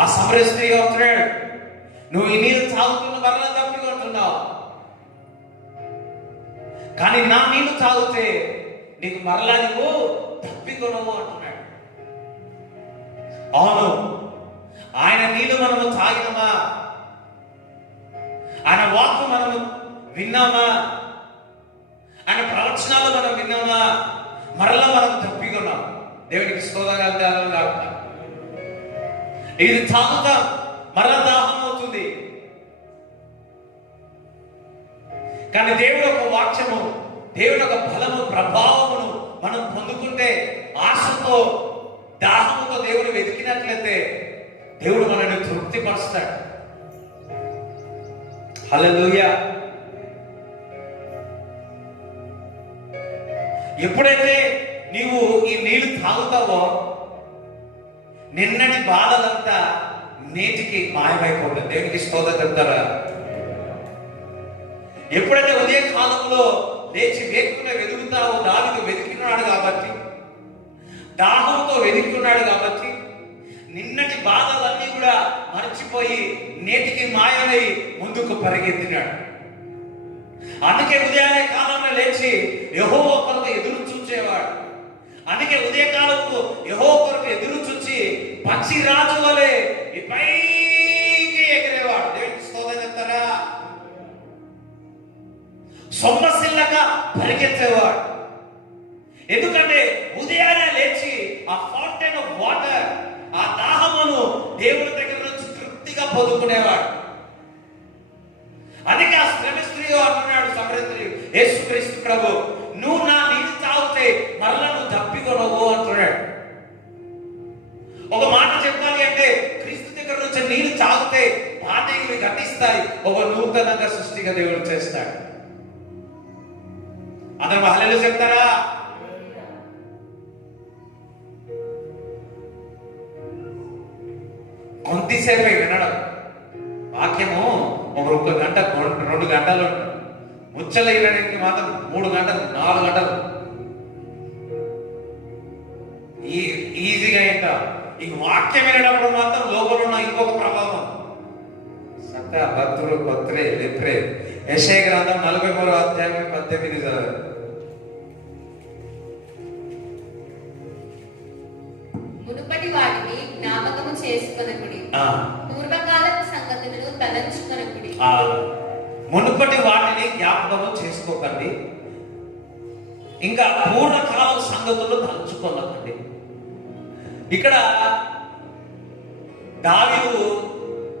ఆ సమరయ స్త్రీ అవుతున్నాడు, నువ్వు ఈ నీళ్ళు తాగుతున్న మరలా తప్పికొంటున్నావు, కానీ నా నీళ్లు తాగితే నీకు మరలా నీకు తప్పికొనవు అంటున్నాడు. అవును, ఆయన నీళ్లు మనము తాగినమా, ఆయన వాక్కు మనము విన్నామా, ఆయన ప్రవచనాలు మనం విన్నామా, మరలా మనం తప్పికొన్నాం. దేవునికి స్తోత్రాలు. ఇది తాగుతాం, మరలా దాహం అవుతుంది. కానీ దేవుడు ఒక వాక్యము, దేవుడు ఒక బలము, ప్రభావమును మనం పొందుకుంటే, ఆశతో దాహముతో దేవుడు వెతికినట్లయితే దేవుడు మనల్ని తృప్తిపరుస్తాడు. హల్లెలూయా. ఎప్పుడైతే నీవు ఈ నీళ్లు తాగుతావో నిన్నటి బాధలంతా నేటికి మాయమైపోతుంది. దేవునికి స్తోత్రం చెప్తారా? ఎప్పుడైతే ఉదయ కాలంలో లేచి వేక్కున వెతుకుతావో, దావీదు వెతికినాడు కాబట్టి, దాహంతో వెతుకున్నాడు కాబట్టి, నిన్నటి బాధలన్నీ కూడా మర్చిపోయి నేటికి మాయమై ముందుకు పరిగెత్తినాడు. అందుకే ఉదయాన్నే కాలంలో లేచి యెహోవా కొరకు ఎదురు చూచేవాడు. అందుకే ఉదయకాలంలో యెహోవా కొరకు ఎదురు చూచి పక్షి రాజు వలె పైకి ఎగిరేవాడు. దేవునికి స్తోత్రం చెప్తారా? సొమ్మసిల్లగా పరిగెత్తేవాడు. ఎందుకంటే ఉదయాన్నే లేచి ఆ ఫౌంటైన్ ఆఫ్ వాటర్, ఆ దాహమును దేవుని దగ్గర నుంచి తృప్తిగా పొందుకునేవాడు. అందుకే ఆ శ్రమ స్త్రీ అంటున్నాడు సమరస్త్రీ, యేసుక్రీస్తు ప్రభు, నువ్వు నా నీళ్ళు తాగితే మరలా నువ్వు తప్పికొనవు అంటున్నాడు. ఒక మాట చెప్పాలి అంటే, క్రీస్తు దగ్గర నుంచి నీళ్ళు తాగితే పాతవి ఘటిస్తాయి, ఒక నూతనంగా సృష్టిగా దేవుడు చేస్తాడు. అందరూ హల్లెలూయా చెప్తారా? కొంతసేపే వినడం వాక్యము ఒక గంట 2 గంటలు ముచ్చలు వినడానికి మాత్రం 3 గంటలు 4 గంటలు ఈజీగా ఏంట. ఈ వాక్యం వినప్పుడు మాత్రం లోపల ఉన్న ఇంకొక ప్రభావం సక్క భక్తులు కొత్రే లెప్రే. యెషయా గ్రంథం 43వ అధ్యాయం 18 చదవండి. మునుపటి వాటిని జ్ఞాపకము చేసుకొనకుడి, పూర్వకాలపు సంగతులను తలంచుకొనకుడి. మునుపటి వాటిని జ్ఞాపకము చేసుకోకండి, ఇంకా పూర్వకాలం సంగతులు తలంచుకోకండి. ఇక్కడ దావీదు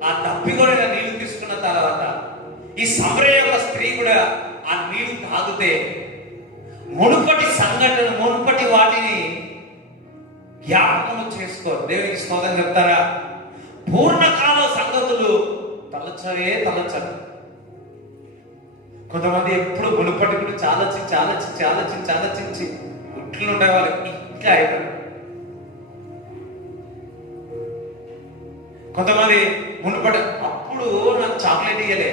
ఆ తప్పికొనిన నీళ్లు తీసుకున్న తర్వాత ఈ సమరయ యొక్క స్త్రీ కూడా ఆ నీళ్లు తాగితే మునుపటి సంఘటన, మునుపటి వాటిని జ్ఞాపకము చేసుకోరు. దేవునికి స్తోత్రం చెప్తారా? పూర్ణకాల సంగతులు తలచరు. కొంతమంది ఎప్పుడు మునుపటి గురించి చాలచించి గుట్లు ఉండే వాళ్ళకి ఇంకా అయిపోయి. కొంతమంది మునుపటి, అప్పుడు నాకు చాక్లెట్ ఇయ్యలే,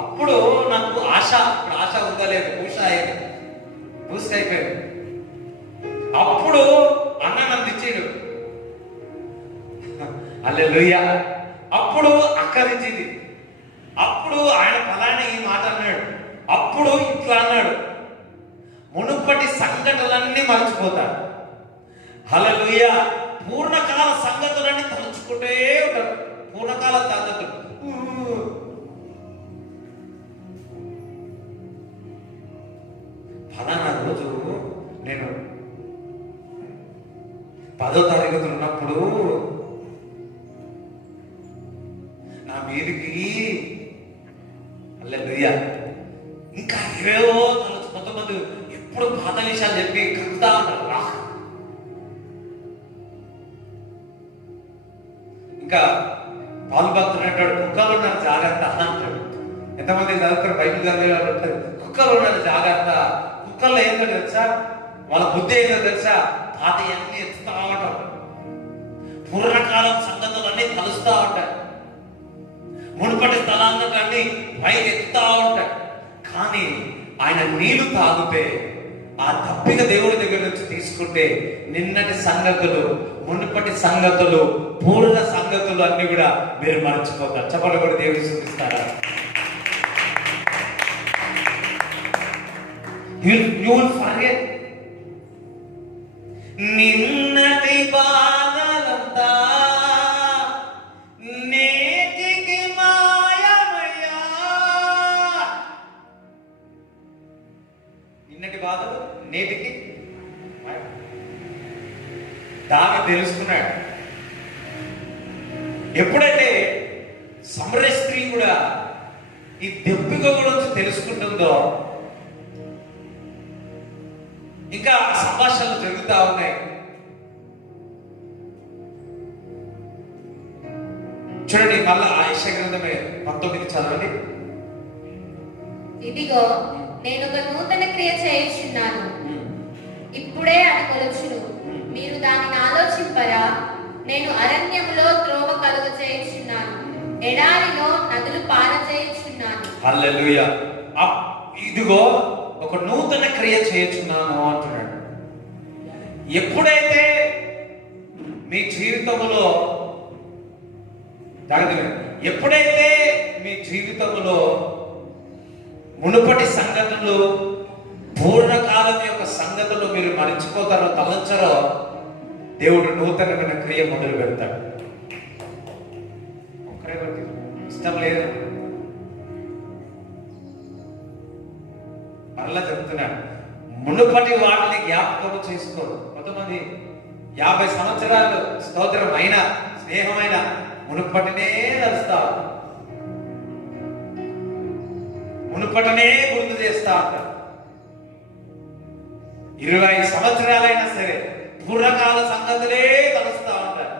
అప్పుడు నాకు ఆశ, ఇప్పుడు ఆశ ఉందలేదు, పూస అయిపోయింది. అప్పుడు అన్న నన్ను ఇచ్చాడు, హల్లెలూయా. అప్పుడు అక్కరించింది, అప్పుడు ఆయన ఫలానా ఈ మాట అన్నాడు, అప్పుడు ఇట్లా అన్నాడు. మునుపటి సంఘటనలన్నీ మర్చిపోతాడు. హల్లెలూయా. పూర్ణకాల సంగతులన్నీ తలుచుకుంటే ఉంటాడు. పూర్ణకాల సంగతులు ఫలానా రోజు నేను 10వ తరగతి ఉన్నప్పుడు నా మీదికి హల్లెలూయా ఇంకా ఏవేవో తలచు. కొంతమంది ఎప్పుడు పాత విషయాలు చెప్పి కలుగుతా ఉంటారు. ఇంకా పాలు భక్తులు అంటాడు, కుక్కలు ఉన్నారు జాగ్రత్త అంటాడు. ఎంతమంది చదువుతారు, బైబిల్ చదివే వాళ్ళు ఉంటారు. కుక్కలు ఉన్నారు జాగ్రత్త. కుక్కల్లో ఏంటో తెలుసా, వాళ్ళ బుద్ధి ఏంటో తెలుసా, పాత అన్ని ఎత్తుతా ఉంటారు. పూర్వకాలం సంగతులన్నీ కలుస్తూ ఉంటాయి. మునుపటి స్థలాలన్నీ పైకి ఎత్తుతా ఉంటాయి. కానీ ఆయన నీళ్లు తాగితే, ఆ తప్పిక దేవుడి దగ్గర నుంచి తీసుకుంటే నిన్నటి సంగతులు, మునుపటి సంగతులు, పూర్ణ సంగతులు అన్ని కూడా మీరు మర్చిపోతారు. చెప్పలు కూడా దేవుడు చూపిస్తారా? You will forget. నిన్నటి బాధలంతా నేటికి మాయమయ్యా. నిన్నటి బాధలు నేటికి దావీదు తెలుసుకున్నాడు. ఎప్పుడైతే సమరయ స్త్రీ కూడా ఈ దెబ్బిక గురించి తెలుసుకుంటుందో, ఇంకా సంభాషణలు జరుగుతూ ఉన్నాయి. చూడండి, మళ్ళా యెషయా గ్రంథమే 19 చదవండి. ఇదిగో నేను ఒక నూతన క్రియ చేయుచున్నాను, ఇప్పుడే అది కొలుచును, మీరు దానిని ఆలోచింపరా? నేను అరణ్యములో త్రోవ కలుగ చేయుచున్నాను, ఎడారిలో నదులు పారచేయుచున్నాను. హల్లెలూయా. ఇదిగో ఒక నూతన క్రియ చేయుచున్నాను అంటున్నాడు. ఎప్పుడైతే మీ జీవితంలో ఎప్పుడైతే మీ జీవితంలో మునుపటి సంగతులు, పూర్ణకాలం యొక్క సంగతులు మీరు మర్చిపోతారో, తలంచరో, దేవుడు నూతనమైన క్రియ మొదలు పెడతాడు. ఒక్కరే ఇష్టం లేదు, మరలా చెప్తున్నాడు, మునుపటి వాటిని జ్ఞాపకం చేసుకోరు. కొంతమంది 50 సంవత్సరాలు స్తోత్రం అయినా, స్నేహమైన మునుపటినే నడుస్తారు, మునుపటనే గుర్తు చేస్తా ఉంటారు. 20 సంవత్సరాలైనా సరే పూర్వకాల సంగతులే కలుస్తా ఉంటారు.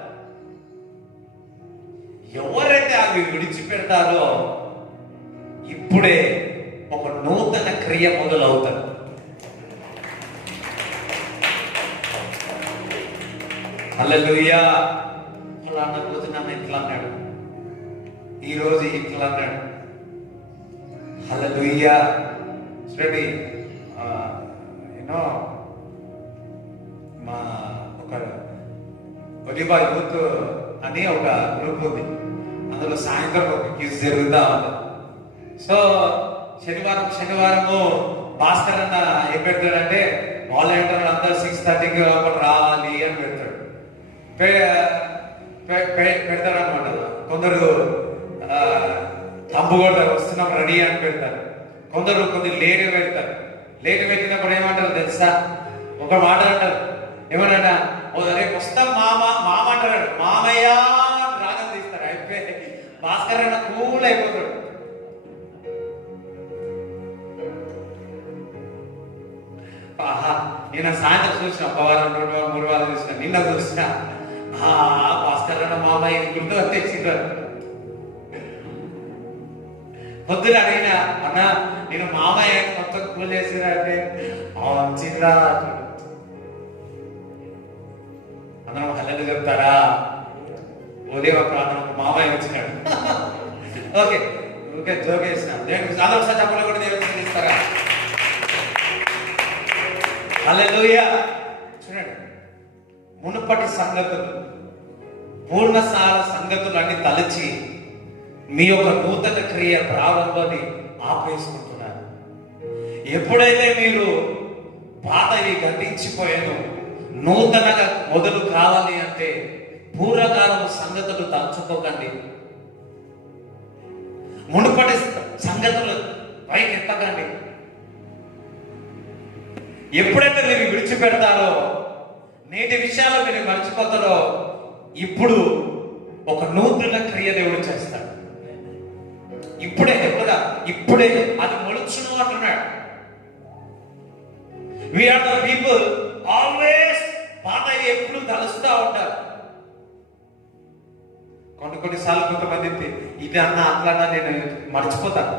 ఎవరైతే అవి విడిచిపెడతారో ఇప్పుడే ఒక నూతన క్రియ మొదలవుతుంది. హల్లెలూయా. ఫలానా రోజు నన్ను ఇట్లా అన్నాడు, ఈ రోజు ఇట్లా అన్నాడు. హల్లెలూయా. చూడండి, యూనో మా ఒక ఒలివా యూత్ అని ఒక గ్రూప్ ఉంది. అందులో సాయంత్రం ఒక క్విజ్ జరుగుతా ఉంది. సో శనివారము భాస్కర్ అన్న ఏం పెడతాడంటే, వాలంటీర్లు అందరూ 6:30కి రావాలి అని పెడతాడు. పెడతాడు అనమాట. కొందరు తంబు కూడా వస్తున్నాం రెడీ అని పెడతారు, కొందరు కొద్దిగా లేట్ పెడతారు. లేట్ పెట్టినప్పుడు ఏమంటారు తెలుసా? ఒక మాట అంటారు, ఏమన్నా రేపు వస్తాం మామ అంటారు, మామయ్య రాగం తీస్తారు. అయిపోయి భాస్కర్ అన్న కూల్ అయిపోతాడు. ఆహా, నేను సాయంత్రం చూసిన, ఒక వారం 2 వారం 3 వారాలు చూసిన, నిన్న చూసిన, భాస్కర్ అన్న మామయ్య గుర్తు తెచ్చింటారు. పొద్దున అడిగినా, అన్న నేను మామయ్య మొత్తం కూల్ చేసినంటే చిన్న అందరం హల్లెలూయా చెప్తారా? ఉదయం ప్రార్థన మామయ్య వచ్చినాడు. ఓకే ఓకే, జోక్ వేసిన దేవుడికి చాలా చెప్పలు కూడా దేవుడికి ఇస్తారా? హల్లెలూయా. చూడండి, మునుపటి సంగతులు, పూర్ణసాల సంగతులు అన్ని తలచి మీ యొక్క నూతన క్రియ ప్రారంభాన్ని ఆపేసుకుంటున్నారు. ఎప్పుడైతే మీరు పాతవి గతించిపోయాను, నూతనగా మొదలు కావాలి అంటే పూర్వకాలం సంగతులు తలుచుకోకండి. మునుపటి సంగతులు పైకి ఎత్తకండి. ఎప్పుడైతే మీరు విడిచిపెడతారో, నేటి విషయాలు మీరు మర్చిపోతారో, ఇప్పుడు ఒక నూతన క్రియ దేవుడు చేస్తాడు. ఇప్పుడే, ఎప్పుడుగా ఇప్పుడే అది మొలుచును అంటున్నాడు. We are the people always పాత ఎప్పుడు తలుస్తూ ఉంటారు. కొన్నిసార్లు కొంతమంది ఇది అన్నా అట్లన్నా నేను మర్చిపోతాను.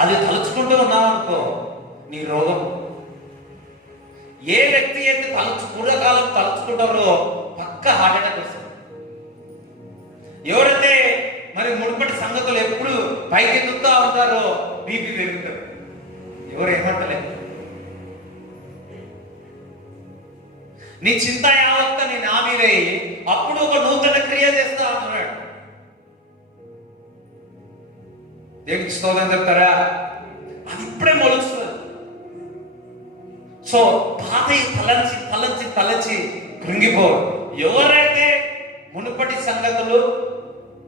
అది తలుచుకుంటూ ఉన్నావు అనుకో, నీ రోగం. ఏ వ్యక్తి అయితే పూర్వకాలం తలుచుకుంటారో పక్క హార్ట్ అటాక్ వస్తుంది. ఎవరైతే మరి మునుపటి సంగతులు ఎప్పుడు పైకెత్తుతూ ఉంటారో బీపీ పెరుగుతారు. ఎవరు ఏమంటలేదు. నీ చింత యావత్త నీ నా మీదే, అప్పుడు ఒక నూతన క్రియ చేస్తా అంటున్నాడు. దేవునికి స్తోత్రం చెప్తారా? అది ఇప్పుడే మొలుస్తుంది. సో పాత తలచి తలచి తలచి కృంగిపోరు. ఎవరైతే మునుపటి సంగతులు,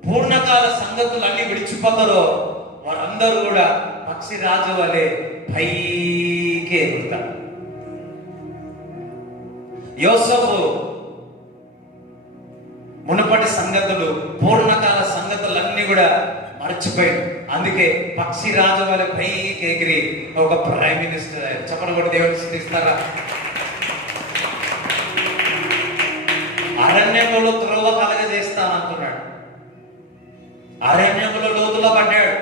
పూర్ణకాల సంగతులు అన్ని విడిచిపోతారో వారందరూ కూడా పక్షి రాజు వలె పైకి ఎగురుతారు. యోసేపు మునుపటి సంగతులు, పూర్ణకాల సంగతులన్నీ కూడా మర్చిపోయాడు. అందుకే పక్షి రాజు వల్ల పైకి ఎగిరి ఒక ప్రైమ్ మినిస్టర్ అయ్యారు. చెప్పడం కూడా దేవుడిని స్థుతిస్తారా? అరణ్యంలో త్రోవ కలగజేస్తానంటున్నాడు. అరణ్యంలో లోతులో పడ్డాడు,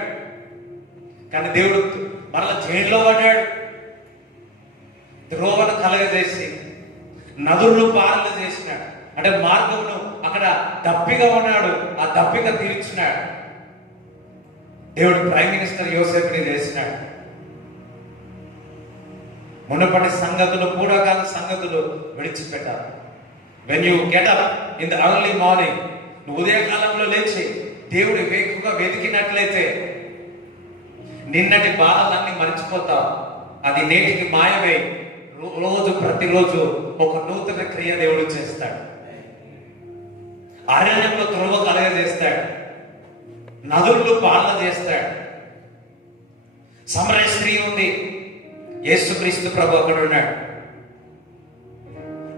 కానీ దేవుడు మరలా జైల్లో పడ్డాడు. త్రోవను కలగజేసి నదులు పారలు చేసినాడు. అంటే మార్గమును అక్కడ దప్పిగా ఉన్నాడు, ఆ దప్పిక తీర్చినాడు. దేవుడు ప్రైమ్ మినిస్టర్ యోసేపుని చేసినాడు. మునుపటి సంగతులు, పూర్వకాల సంగతులు విడిచిపెట్టారు. When you get up in the early morning, నువ్వు ఉదయకాలంలో లేచి దేవుడు వేకుగా వెతికినట్లయితే నిన్నటి బాధలన్నీ మర్చిపోతావు. అది నేటికి మాయమై రోజు ప్రతిరోజు ఒక నూతన క్రియ దేవుడు చేస్తాడు. అరణ్యంలో త్రోవ కలగజేస్తాడు, నదుల్లో పాలన చేస్తాడు. సమరయ స్త్రీ ఉంది, యేసుక్రీస్తు ప్రభు అక్కడ ఉన్నాడు.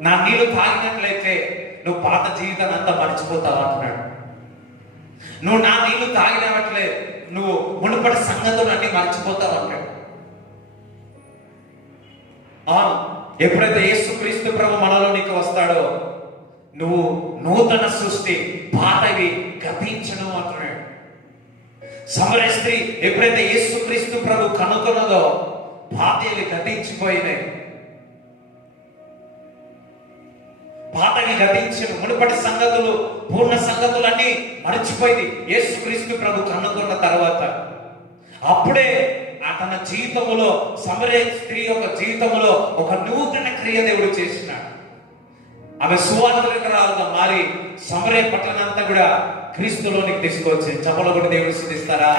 నా నీళ్లు తాగినట్లయితే నువ్వు పాత జీవితాన్ని అంతా మర్చిపోతావు అంటున్నాడు. నువ్వు నా నీళ్లు తాగినట్లే నువ్వు మునుపటి సంగతులు అన్ని మర్చిపోతావు అంటాడు. అవును, ఎప్పుడైతే యేసుక్రీస్తు ప్రభు మనలో నీకు వస్తాడో నువ్వు నూతన సృష్టి, పాతవి గతించను అంటున్నాడు. సమరయ స్త్రీ ఎప్పుడైతే యేసుక్రీస్తు ప్రభు కనుగొన్నదో పాతవి గతించిపోయినాయి. పాతవి గతించిన మునుపటి సంగతులు, పూర్ణ సంగతులన్నీ మర్చిపోయింది యేసుక్రీస్తు ప్రభు కనుగొన్న తర్వాత. అప్పుడే తన జీవితంలో, సమరయ స్త్రీ యొక్క జీవితంలో ఒక నూతన క్రియ దేవుడు చేసినాడు. ఆమె సువార్తికురాలుగా మారి సమరయ పట్టణంతా కూడా క్రీస్తులోనికి తీసుకొచ్చి చప్పలు కూడా దేవుడు స్తుతిస్తారా?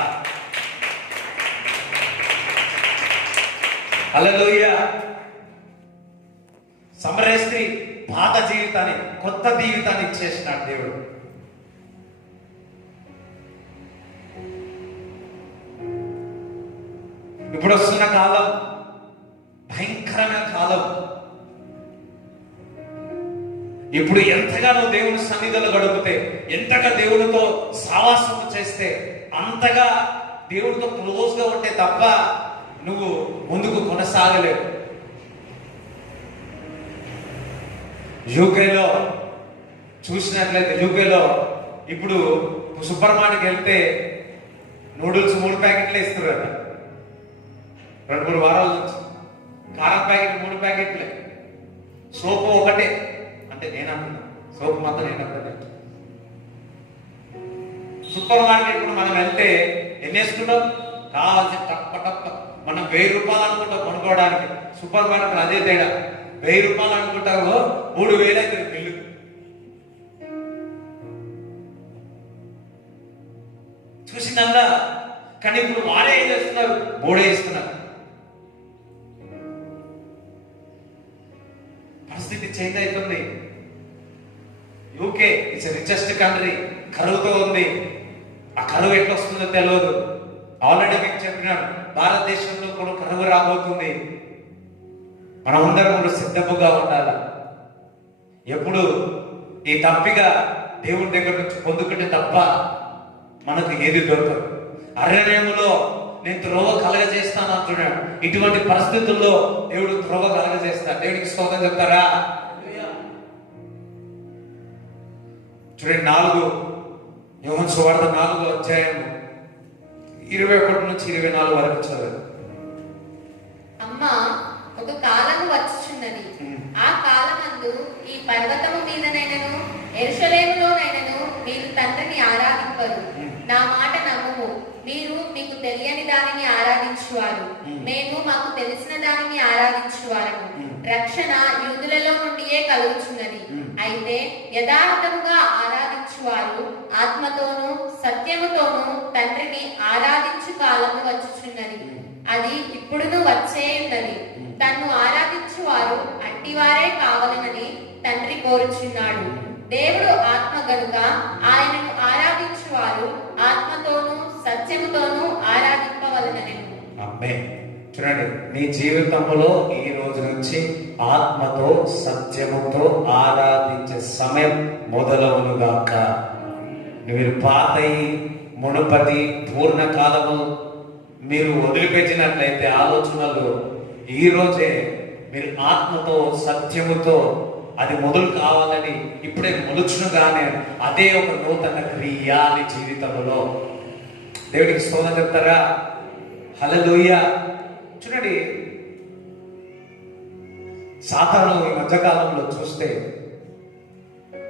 హల్లెలూయా. సమరయ స్త్రీ పాత జీవితాన్ని, కొత్త జీవితాన్ని ఇచ్చేసినాడు దేవుడు. ఇప్పుడు వస్తున్న కాలం భయంకరమైన కాలం. ఇప్పుడు ఎంతగా నువ్వు దేవుని సన్నిధిలో గడిపితే, ఎంతగా దేవునితో సావాసం చేస్తే, అంతగా దేవుడితో క్లోజ్ గా ఉంటే తప్ప నువ్వు ముందుకు కొనసాగలేవు. యూకేలో చూసినట్లయితే, యూకేలో ఇప్పుడు సూపర్ మార్కెట్కి వెళ్తే నూడిల్స్ 3 ప్యాకెట్లు ఇస్తున్నారు. 2-3 వారాల నుంచి కారం ప్యాకెట్ 3 ప్యాకెట్లే, సోపు ఒకటే. అంటే నేనంటున్నా, సోపు మాత్రం నేనంటున్నా. సూపర్ మార్కెట్ కూడా మనం వెళ్తే ఎన్ని వేసుకుంటాం? కావాల్సి తప్ప మనం 1000 రూపాయలు అనుకుంటాం కొనుక్కోవడానికి. సూపర్ మార్కెట్ అదే తేడా. 1000 రూపాయలు అనుకుంటావు, 3000 అయితే బిల్లు. చూసిందా? కానీ ఇప్పుడు వారే ఏం చేస్తున్నారు? బోడే ఇస్తున్నారు. పరిస్థితి చేంజ్ అవుతుంది. యూకే ఇట్స్ రిచెస్ట్ కంట్రీ, కరువుతో ఉంది. ఆ కరువు ఎట్లా వస్తుందో తెలియదు. ఆల్రెడీ మీకు చెప్పినాను, భారతదేశంలో కూడా కరువు రాబోతుంది. మనం అందరం కూడా సిద్ధముగా ఉండాలి. ఎప్పుడు ఈ తప్పిగా దేవుడి దగ్గర నుంచి పొందుకుంటే తప్ప మనకు ఏది దొరకదు. అరణ్యములో నేను త్రోవ కలగజేస్తాను అంటున్నాడు. ఇటువంటి పరిస్థితుల్లో దేవుడు త్రోవ కలగజేస్తాడు. దేవుడికి స్తోత్రం చెప్తారా? చూడండి, 4 యోహాను సువార్త 4వ అధ్యాయము 21 నుంచి 24 వరకు చదువు. అమ్మా, ఒక కాలము వచ్చుచున్నది. ఆ కాలమందు ఈ పర్వతము మీదనైనను యెరూషలేములోనైనను మీరు తండ్రిని ఆరాధింపరు. నా మాట నమ్ముము. మీరు మీకు తెలియని దానిని ఆరాధించువారు, మేము మాకు తెలిసిన దానిని ఆరాధించువారము. రక్షణ యూదులలో నుండియే కలుగుచున్నది. అయితే యథార్థముగా ఆరాధించువారు ఆత్మతోనూ సత్యముతోనూ తండ్రిని ఆరాధించు కాలము వచ్చుచున్నది. అది ఇప్పుడును వచ్చే ఉన్నది. తన్ను ఆరాధించువారు అట్టివారే కావాలనని తండ్రి కోరుచున్నాడు. దేవుడు ఆత్మ గనుక ఆయనను ఆరాధించువారు ఆత్మతోనూ సత్యముతోనూ ఆరాధింపవలెనని. ఆమేన్. చూడండి, నీ జీవితంలో ఈ రోజు నుంచి ఆత్మతో సత్యముతో ఆరాధించే సమయం మొదలవునుగాక. మీరు పాతయి, మునుపటి, పూర్ణకాలము మీరు వదిలిపెట్టినట్లయితే ఆలోచనలు, ఈ రోజే మీరు ఆత్మతో సత్యముతో అది మొదలు కావాలని ఇప్పుడే మొలుచునుగానే అదే ఒక నూతన క్రియ నీ జీవితంలో. దేవుడికి స్తోత్రం చెప్తారా? హల్లెలూయా. చూడండి, సాతాను ఈ మధ్యకాలంలో చూస్తే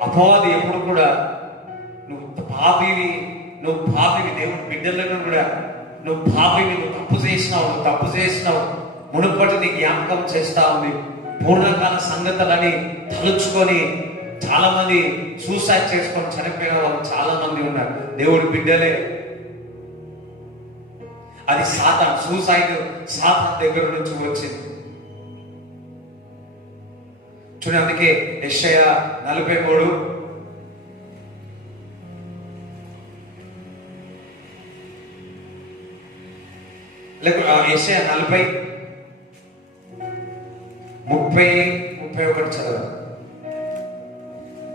అపవాది ఎప్పుడు కూడా నువ్వు పాపివి దేవుని బిడ్డలను కూడా నువ్వు తప్పు చేసినావు మునుపటి నీ జ్ఞాపకం చేస్తా ఉంది. పూర్ణకాల సంగతులని తలుచుకొని చాలా మంది సూసైడ్ చేసుకొని చనిపోయిన వాళ్ళు చాలా మంది ఉన్నారు, దేవుడి బిడ్డలే. అది సూసైడ్ సాతాన్ దగ్గర నుంచి వచ్చింది. చూడండి, అందుకే యెషయా 43 యెషయా 40:30-31 చదవ.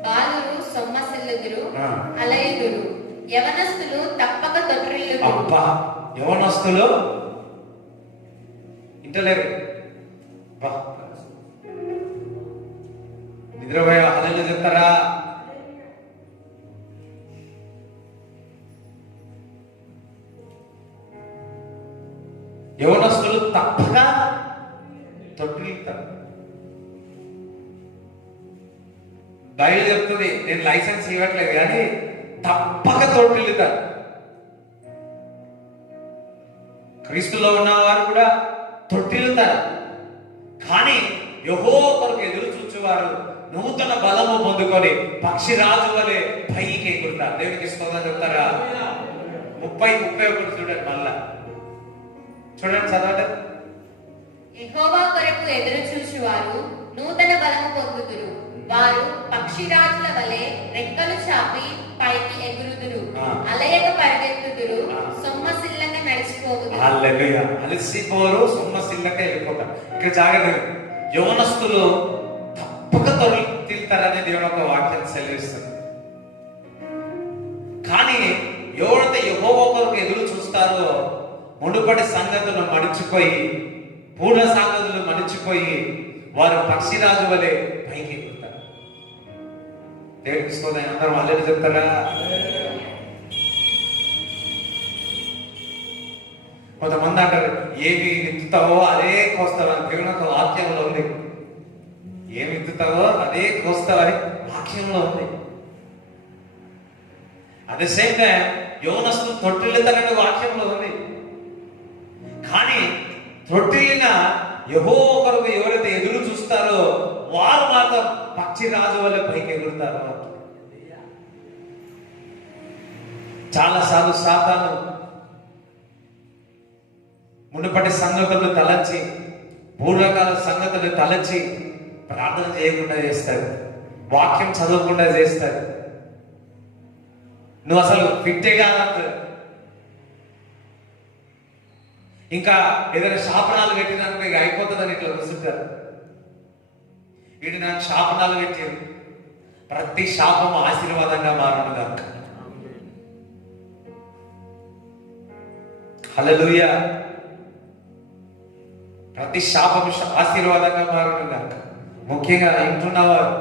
బాలురు సొమ్మసిల్లుదురు, అలయుదురు, యవనస్తులు తప్పక తొట్రిల్లుదురు. అబ్బా, యవనస్తులు ఇంటలేరు, నిద్రపోయే అలలు చెప్తారా? యవనస్తులు తప్పక తొట్టిల్లుతారు. బయలు చెప్తుంది, నేను లైసెన్స్ ఇవ్వట్లేదు కానీ తప్పక తొట్టిల్లుతారు. క్రీస్తులో ఉన్నవారు కూడా తొట్టిల్లుతారు. కానీ యెహోవా కొరకు ఎదురు చూచేవారు నూతన బలము పొందుకొని పక్షిరాజు వలె పైకి ఎగురుతారు. దేవునికి స్తోత్రం చెప్తారా? 30-31 చూడండి, మళ్ళా చూడండి, చదవండి. యెహోవా కొరకు ఎదురు చూచువారు నూతన బలము పొందుదురు, వారు పక్షిరాజుల వలె రెక్కలు చాపి పైకి ఎగురుదురు, అలయక పరిగెత్తుదురు, సొమ్మసిల్లక నడిచిపోదురు. హల్లెలూయా. అలసిపోరు, సొమ్మసిల్లక వెళ్ళిపోతారు. ఇక్కడ జాగ్రత్త, యవనస్తులు తప్పక తొట్టిల్లుతారని దేవుని ఒక వాక్యం సెలవిస్తుంది. కానీ ఎవరైతే యెహోవా కొరకు ఎదురు చూస్తారో మునుపటి సంగతులు మడిచిపోయి, పూర్ణ సంగతులు మడిచిపోయి వారు పక్షిరాజు వలె పైకి ఎగురుతారు. దేవునికి స్తోత్రం. అందరూ హల్లెలూయా చెప్తారా? కొంతమంది అంటారు, ఏమి విత్తుతావో అదే కోస్తావని. దేవుని ఒక వాక్యంలో ఉంది, ఏమి విత్తుతావో అదే కోస్తావని వాక్యంలో ఉంది. అదే సేమ్ టైం యవనస్తులు తొట్టిల్లుతారనే వాక్యంలో ఉంది. కానీ తొట్టిల్లిన యెహోవా కొరకు ఎవరైతే ఎదురు చూస్తారో వారు మాత్రం పక్షిరాజు వల్ల పైకి ఎగురుతారు. చాలా సార్లు సాతాను మునుపటి సంగతులు తలచి, పూర్వకాల సంగతులు తలచి ప్రార్థన చేయకుండా చేస్తాడు, వాక్యం చదవకుండా చేస్తాడు. నువ్వు అసలు ఫిట్టే కాదంటాడు. ఇంకా ఏదైనా శాపనాలు పెట్టినాక ఇక అయిపోతుందని ఇట్లా కూర్చుంటారు. వీడు నాకు శాపనాలు పెట్టారు, ప్రతి శాపము ఆశీర్వాదంగా మారును గాక. హల్లెలూయా. ప్రతి శాపము ఆశీర్వాదంగా మారును గాక. ముఖ్యంగా ఇంటున్నవారు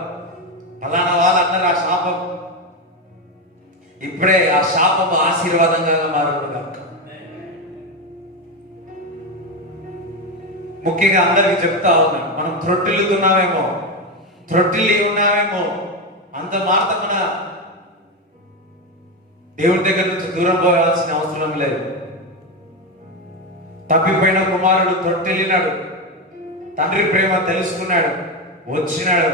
ఫలానా వాళ్ళు అన్నారు ఆ శాపం, ఇప్పుడే ఆ శాపము ఆశీర్వాదంగా మారును గాక. ముఖ్యంగా అందరికి చెప్తా ఉన్నాం, మనం త్రొట్టిల్లి ఉన్నామేమో, అంత మాట మన దేవుడి దగ్గర నుంచి దూరం పోవాల్సిన అవసరం లేదు. తప్పిపోయిన కుమారుడు త్రొట్టిల్లినాడు, తండ్రి ప్రేమ తెలుసుకున్నాడు, వచ్చినాడు,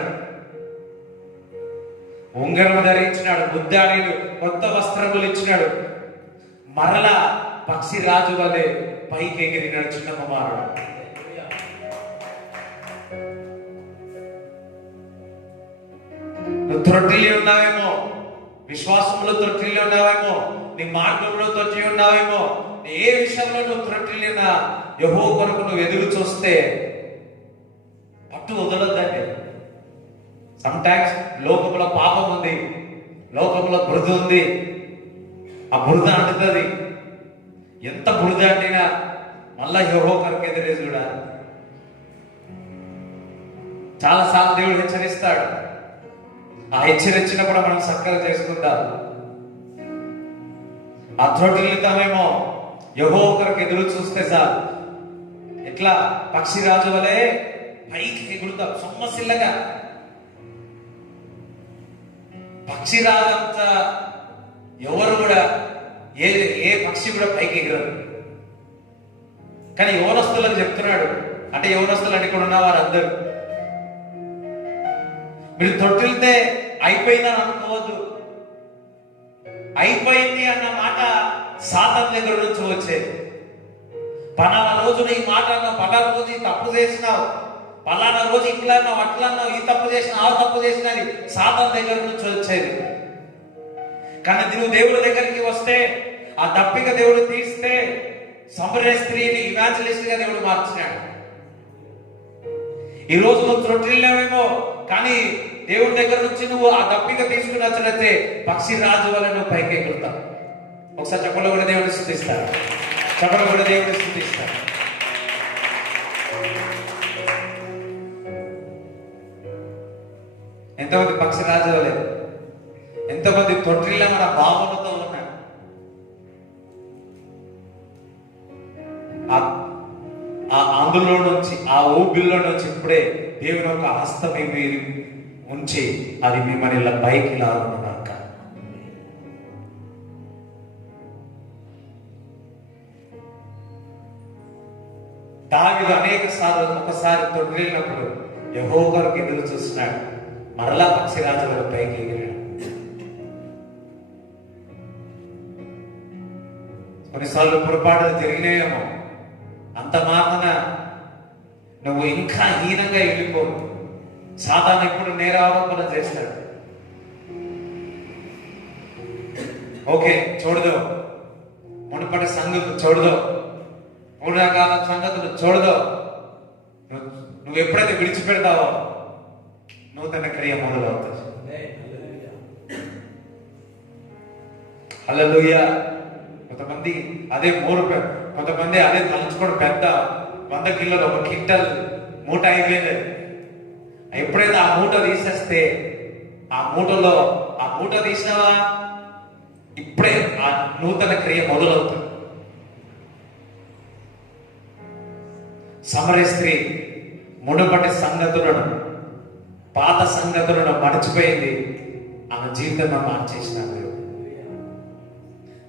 ఉంగరం ధరించినాడు, ముద్దాడీడు, కొత్త వస్త్రములు ఇచ్చినాడు, మరలా పక్షి రాజు వలె పైకి ఎగిరినాడు చిన్న కుమారుడు. నువ్వు త్రొట్టిల్లి ఉన్నావేమో, విశ్వాసంలో త్రొట్టిల్లి ఉన్నావేమో, నీ మార్గంలో తొట్టి ఉన్నావేమో, ఏ విషయంలో నువ్వు త్రొట్టిల్లినా యెహోవా కొరకు నువ్వు ఎదురు చూస్తే పట్టు వదలొద్దండి. సమ్ టైమ్స్ లోకంలో పాపం ఉంది, లోకంలో బురద ఉంది, ఆ బురద అంటుతుంది. ఎంత బురద అంటినా మళ్ళా యెహోవా కొరకు ఎదురే చూడాలి. చాలాసార్లు దేవుడు హెచ్చరిస్తాడు, ఆ హెచ్చరించినప్పుడు మనం చక్కగా చేసుకుంటాం. ఆ త్రొట్టిల్లుతామేమో, యెహోవా కొరకు ఎదురు చూస్తే చాలు ఎట్లా పక్షిరాజు వలె పైకి ఎగురుతాం సొమ్మసిల్లగా. పక్షిరాజంతా ఎవరు కూడా ఏ ఏ పక్షి కూడా పైకి ఎగరదు. కానీ యవనస్తులకు చెప్తున్నాడు, అంటే యవనస్తులు అంటే ఇక్కడ ఉన్న వారందరూ, మీరు తొట్టిల్తే అయిపోయిందని అనుకోవద్దు. అయిపోయింది అన్న మాట సాతాను దగ్గర నుంచి వచ్చేది. పలానా రోజు ఈ మాట అన్నావు, పలానా రోజు ఈ తప్పు చేసినావు, పలానా రోజు ఇట్లా అన్నావు, అట్లా అన్నావు, ఈ తప్పు చేసిన ఆ తప్పు చేసిన అని సాతాను దగ్గర నుంచి వచ్చేది. కానీ నువ్వు దేవుడి దగ్గరికి వస్తే, ఆ దప్పిక దేవుడు తీస్తే, సమరయ స్త్రీని ఇవాంజలిస్ట్ గా దేవుడు మార్చినాడు. ఈ రోజు నువ్వు త్రొట్టిల్లేవేమో, కానీ దేవుడి దగ్గర నుంచి నువ్వు ఆ దప్పిక తీసుకుని వచ్చినట్టే పక్షి రాజు వల్ల నువ్వు పైకి ఎగురుతావు. ఒకసారి చెప్పలో కూడా దేవుడిని స్తుతిస్తారు, చెప్పలో కూడా దేవుడిని స్తుతిస్తారు. ఎంతమంది పక్షి రాజు వలే, ఎంతమంది తొట్టిల్ల మన భావనతో ఉన్నారు. ఆ అందులో నుంచి, ఆ ఊబిల్లో నుంచి ఇప్పుడే దేవుని యొక్క హస్తం మీరు ఉంచి అది మిమ్మల్ని ఇలా పైకి లాగుతున్నాక. దావీదు అనేక సార్లు ఒకసారి తొట్టిల్లినప్పుడు యెహోవా గారికి ఎదురు చూస్తున్నాడు, మరలా పక్షి రాజుల పైకి ఎగిరాడు. కొన్నిసార్లు పొరపాటులు జరిగినాయేమో, అంత మాత్రాన నువ్వు ఇంకా హీనంగా వెళ్ళిపో. సాతాను ఎప్పుడు నేరారోపణ చేస్తాడు. ఓకే చూడదు, మునుపటి సంగతులు చూడదు, పూర్వకాల సంగతులు చూడదు. నువ్వు ఎప్పుడైతే విడిచిపెడతావో నూతన క్రియ మొదలవుతుంది. హల్లెలూయా. కొంతమంది అదే కొంతమంది అదే తలుచుకోవడం పెద్ద 100 కిలోలు, 1 క్వింటల్ మూట అయిపోయింది. ఎప్పుడైతే ఆ మూట తీసేస్తే, ఆ మూట తీసినావా, ఇప్పుడే ఆ నూతన క్రియ మొదలవుతుంది. సమరయ స్త్రీ మునుపటి సంగతులను, పాత సంగతులను మర్చిపోయింది. ఆమె జీవితంలో మార్చేసినాడు.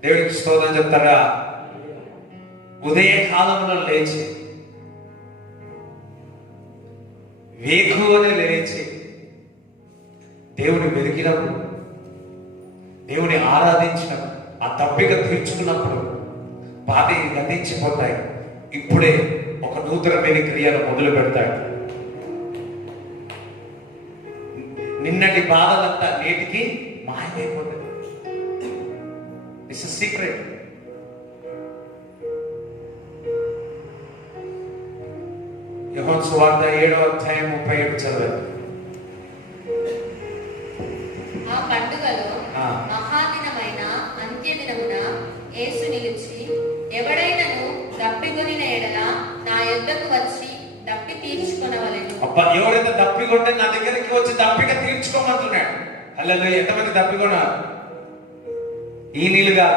దేవుడికి స్తోత్రం చెప్తారా? ఉదయ కాలంలో లేచి, వేకువనే లేచి దేవుని వెతికినప్పుడు, దేవుని ఆరాధించినప్పుడు, ఆ తప్పిక తీర్చుకున్నప్పుడు పాతవి గతించిపోతాయి. ఇప్పుడే ఒక నూతనమైన క్రియను మొదలు పెడతాడు. నిన్నటి బాధలంతా నేటికి మాయమైపోతుంది. It's secret. యోహాను సువార్త 7వ అధ్యాయం 37 చదవండి. ఆ పండుగలో మహాదినమైన అంత్యదినమున యేసు నిలిచి, ఎవడైనను దప్పికొనిన ఎడల నా యొద్దకు వచ్చి దప్పి తీర్చుకొనవలెను. అబ్బా, ఎవరైతే దప్పికొంటే నా దగ్గరికి వచ్చి దప్పిక తీర్చుకోమంటున్నాడు. హల్లెలూయా. ఎంతమంది దప్పికొన్నారు? ఈ నీళ్ళుగా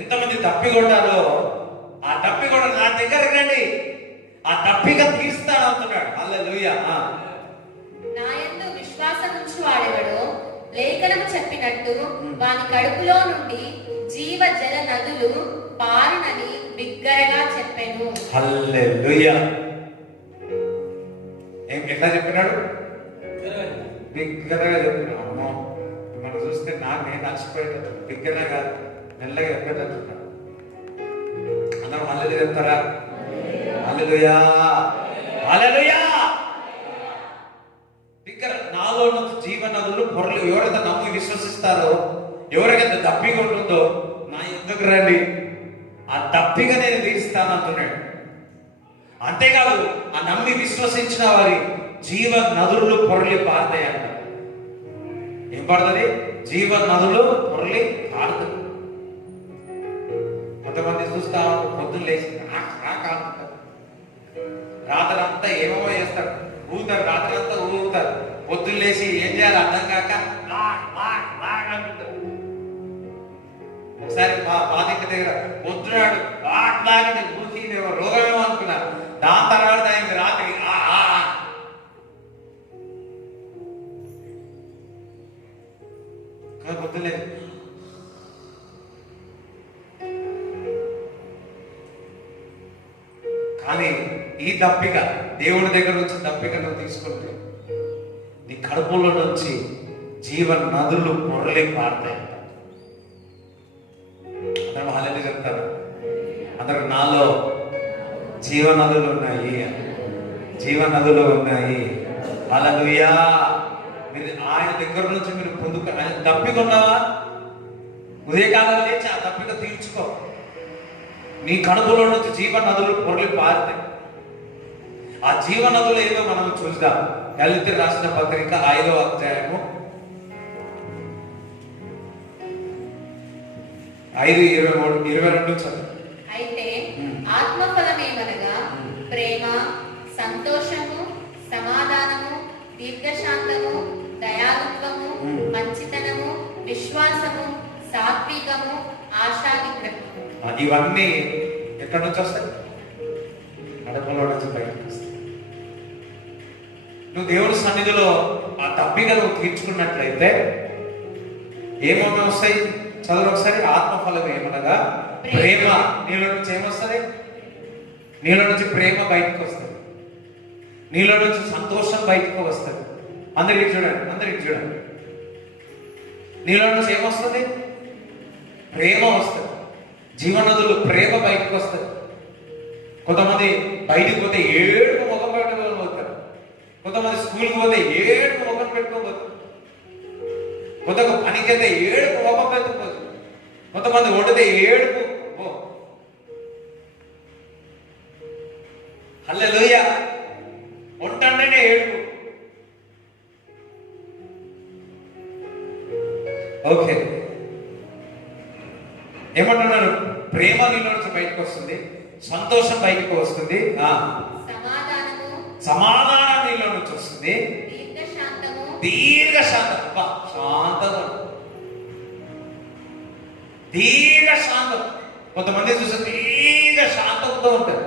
ఎంతమంది దప్పికొంటారో ఆ దప్పికొండ నా దగ్గరికి రండి, ఆ దప్పిక తీర్స్తాను అంటున్నాడు. హల్లెలూయా. నా యందు విశ్వాసం ఉంచు వాడెవడో లేఖనము చెప్పినట్టు వాని కడుపులో నుండి జీవ జల నదులు పారునని బిగ్గరగా చెప్పెను. హల్లెలూయా. ఎట్లా చెప్పినాడు? బిగ్గరగా చెప్పినాడు. అమ్మో, మనం చూస్తే నేను నచ్చిపోయేటట్టు బిగ్గరగా మెల్లగా చెప్పేటట్టున్నాడు. అందరం హల్లెలూయా చెప్తారా? హల్లెలూయా, హల్లెలూయా. బిగ్గర నాలో నుంచి జీవనదులు పొరలు. ఎవరైతే నమ్మి విశ్వసిస్తారో, ఎవరికైతే దప్పిక ఉంటుందో నా ఎందుకు రండి, ఆ దప్పిక నేను తీరుస్తానంటున్నాడు. అంతేకాదు, ఆ నమ్మి విశ్వసించిన వారి జీవ నదులు పొరలి పారుతాయి అంట. ఏం పడుతుంది? జీవ నదులు పొరలి పారుతుంది. కొంతమంది చూస్తా పొద్దున్న లేచి రాత్రంతా ఏమేమో చేస్తాడు, ఊగుతారు, రాత్రంతా ఊగుతారు. పొద్దున్న లేచి ఏం చేయాలి అర్థం కాక అంటుంటారు. ఒకసారి మా బాధిక దగ్గర పొద్దునాడు బాగా ఊరికి రోగమేమో అనుకున్నారు. దాని తర్వాత ఆయన రాత్రి గుర్తులేదు. కానీ ఈ దప్పిక దేవుడి దగ్గర నుంచి దప్పిక నువ్వు తీసుకుంటే నీ కడుపులో నుంచి జీవన నదులు పొరలి పారుతాయి. అందరూ హాలేలు చెప్తారు. అందరూ నాలో జీవనదులు ఉన్నాయి, జీవనదులు ఉన్నాయి. హల్లెలూయా. మీరు ఆయన దగ్గర నుంచి మీరు పొందుకు. ఆయన దప్పిక ఉన్నావా? ఉదయకాలం లేచి ఆ దప్పిక తీర్చుకో. నీ కడుపులో నుంచి జీవనదులు పొరలి పారుతాయి. ఆ జీవనదులు ఏదో మనం చూద్దాం. గళిత రాసిన పత్రిక 5వ అధ్యాయము 5:23-22 చదువు. అయితే ఆత్మఫలమేమనగా ప్రేమ, సంతోషము, సమాధానము, దీర్ఘశాంతము, దయాలుత్వము, మంచితనము, విశ్వాసము, సాత్వికము, ఆశానిగ్రహము. ఇవన్నీ ఎక్కడి నుంచి వస్తాయి? కడుపులో నుంచి బయటకు వస్తాయి. నువ్వు దేవుడి సన్నిధిలో ఆ దప్పిక నువ్వు తీర్చుకున్నట్లయితే ఏమన్నా వస్తాయి? చదువు ఒకసారి. ఆత్మఫలం ఏమనగా ప్రేమ. నీలో నుంచి ఏమొస్తుంది? నీలో నుంచి ప్రేమ బయటకు వస్తుంది. నీలో నుంచి సంతోషం బయటకు వస్తుంది. అందరికి చూడండి, అందరికి చూడండి. నీలో నుంచి ఏమొస్తుంది? ప్రేమ వస్తుంది. జీవనదులు ప్రేమ బయటకు వస్తుంది. కొంతమంది బయటికి పోతే ఏడుపు ముఖం పెట్టుకోవాలి పోతారు. కొంతమంది స్కూల్కి పోతే ఏడుపు ముఖం పెట్టుకోబోతారు. కొంతకు పనికి అయితే ఏడుపు ముఖం పెట్టుకోవచ్చు. కొంతమంది వండితే ఏడుపు. హల్లెలూయా. వంటంటేనే ఏడుపు. ఓకే, ఏమంటున్నారు? ప్రేమ నీలో నుంచి బయటకు వస్తుంది, సంతోషం బయటకు వస్తుంది, సమాధానం నీలో నుంచి వస్తుంది, దీర్ఘశాంతం. శాంతం, దీర్ఘశాంతం. కొంతమంది చూస్తే దీర్ఘశాంతంతో ఉంటారు.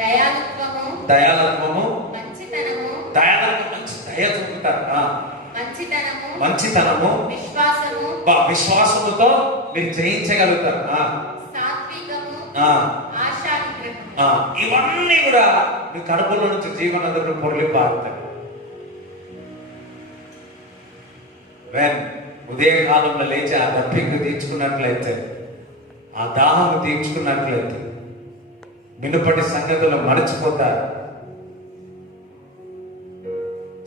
దయాలత్వము, మంచితనము, మంచి దయ చూపుతారు. మంచితనము, విశ్వాసముతో మీరు జయించగలుగుతారు. ఇవన్నీ కూడా మీ కడుపులో నుంచి జీవనదులు పొరలి పారుతాయి. ఉదయకాలంలో లేచి ఆ దప్పిక తీర్చుకున్నట్లయితే, ఆ దాహము తీర్చుకున్నట్లయితే మినుపటి సంగతులు మరచిపోతారు.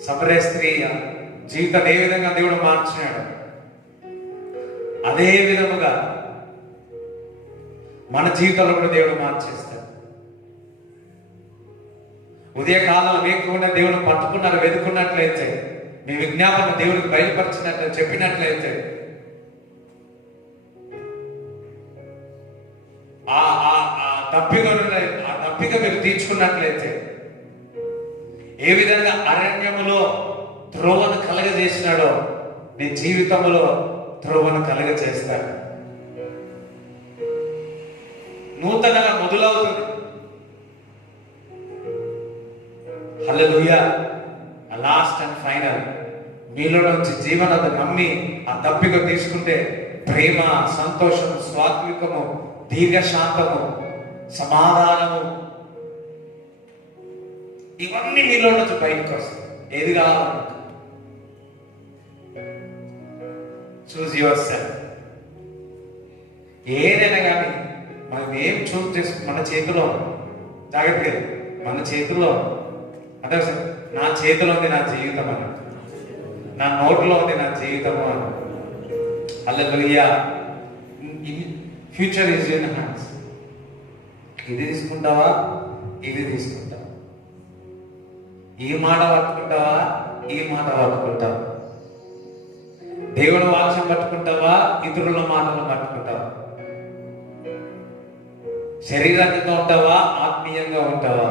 సమరయ స్త్రీ జీవితాన్ని ఏ విధంగా దేవుడు మార్చినాడు, అదే విధముగా మన జీవితంలో కూడా దేవుడు మార్చేస్తాడు. ఉదయకాలంలో వేకుకుండా దేవుడు పట్టుకున్నారు, వెతుకున్నట్లయితే, మీ విజ్ఞాపన దేవుడికి బయలుపరిచినట్లు చెప్పినట్లయితే, తప్పిక మీరు తీర్చుకున్నట్లయితే, ఏ విధంగా అరణ్యములో త్రోవను కలగజేసినాడో నీ జీవితంలో త్రోవను కలగజేస్తాడు. నూతనంగా మొదలవుతుంది. హల్లెలూయా. లాస్ట్ అండ్ ఫైనల్ మీలో నుంచి జీవనద నమ్మి ఆ దప్పిక తీసుకుంటే ప్రేమ, సంతోషము, సాత్వికము, దీర్ఘశాంతము, సమాధానము, ఇవన్నీ మీలో నుంచి బయటకు వస్తాయి. ఏది కావాలి? Choose your self. ఏదైనా కానీ మనం ఏం చూస్ చేసుకు మన చేతిలో జాగ్రత్తగా, మన చేతిలో అంటే నా చేతిలో ఉంది నా జీవితం అన్న, నా నోట్లో ఉంది నా జీవితము అన్న. Hallelujah. Future is in hands. ఇది తీసుకుంటావా, ఇది తీసుకుంటావా? ఈ మాట పట్టుకుంటావా, ఈ మాట పట్టుకుంటావా? దేవుడు వాక్యం పట్టుకుంటావా, ఇతరుల మాటలు పట్టుకుంటావా? శరీరంగా ఉంటావా, ఆత్మీయంగా ఉంటావా?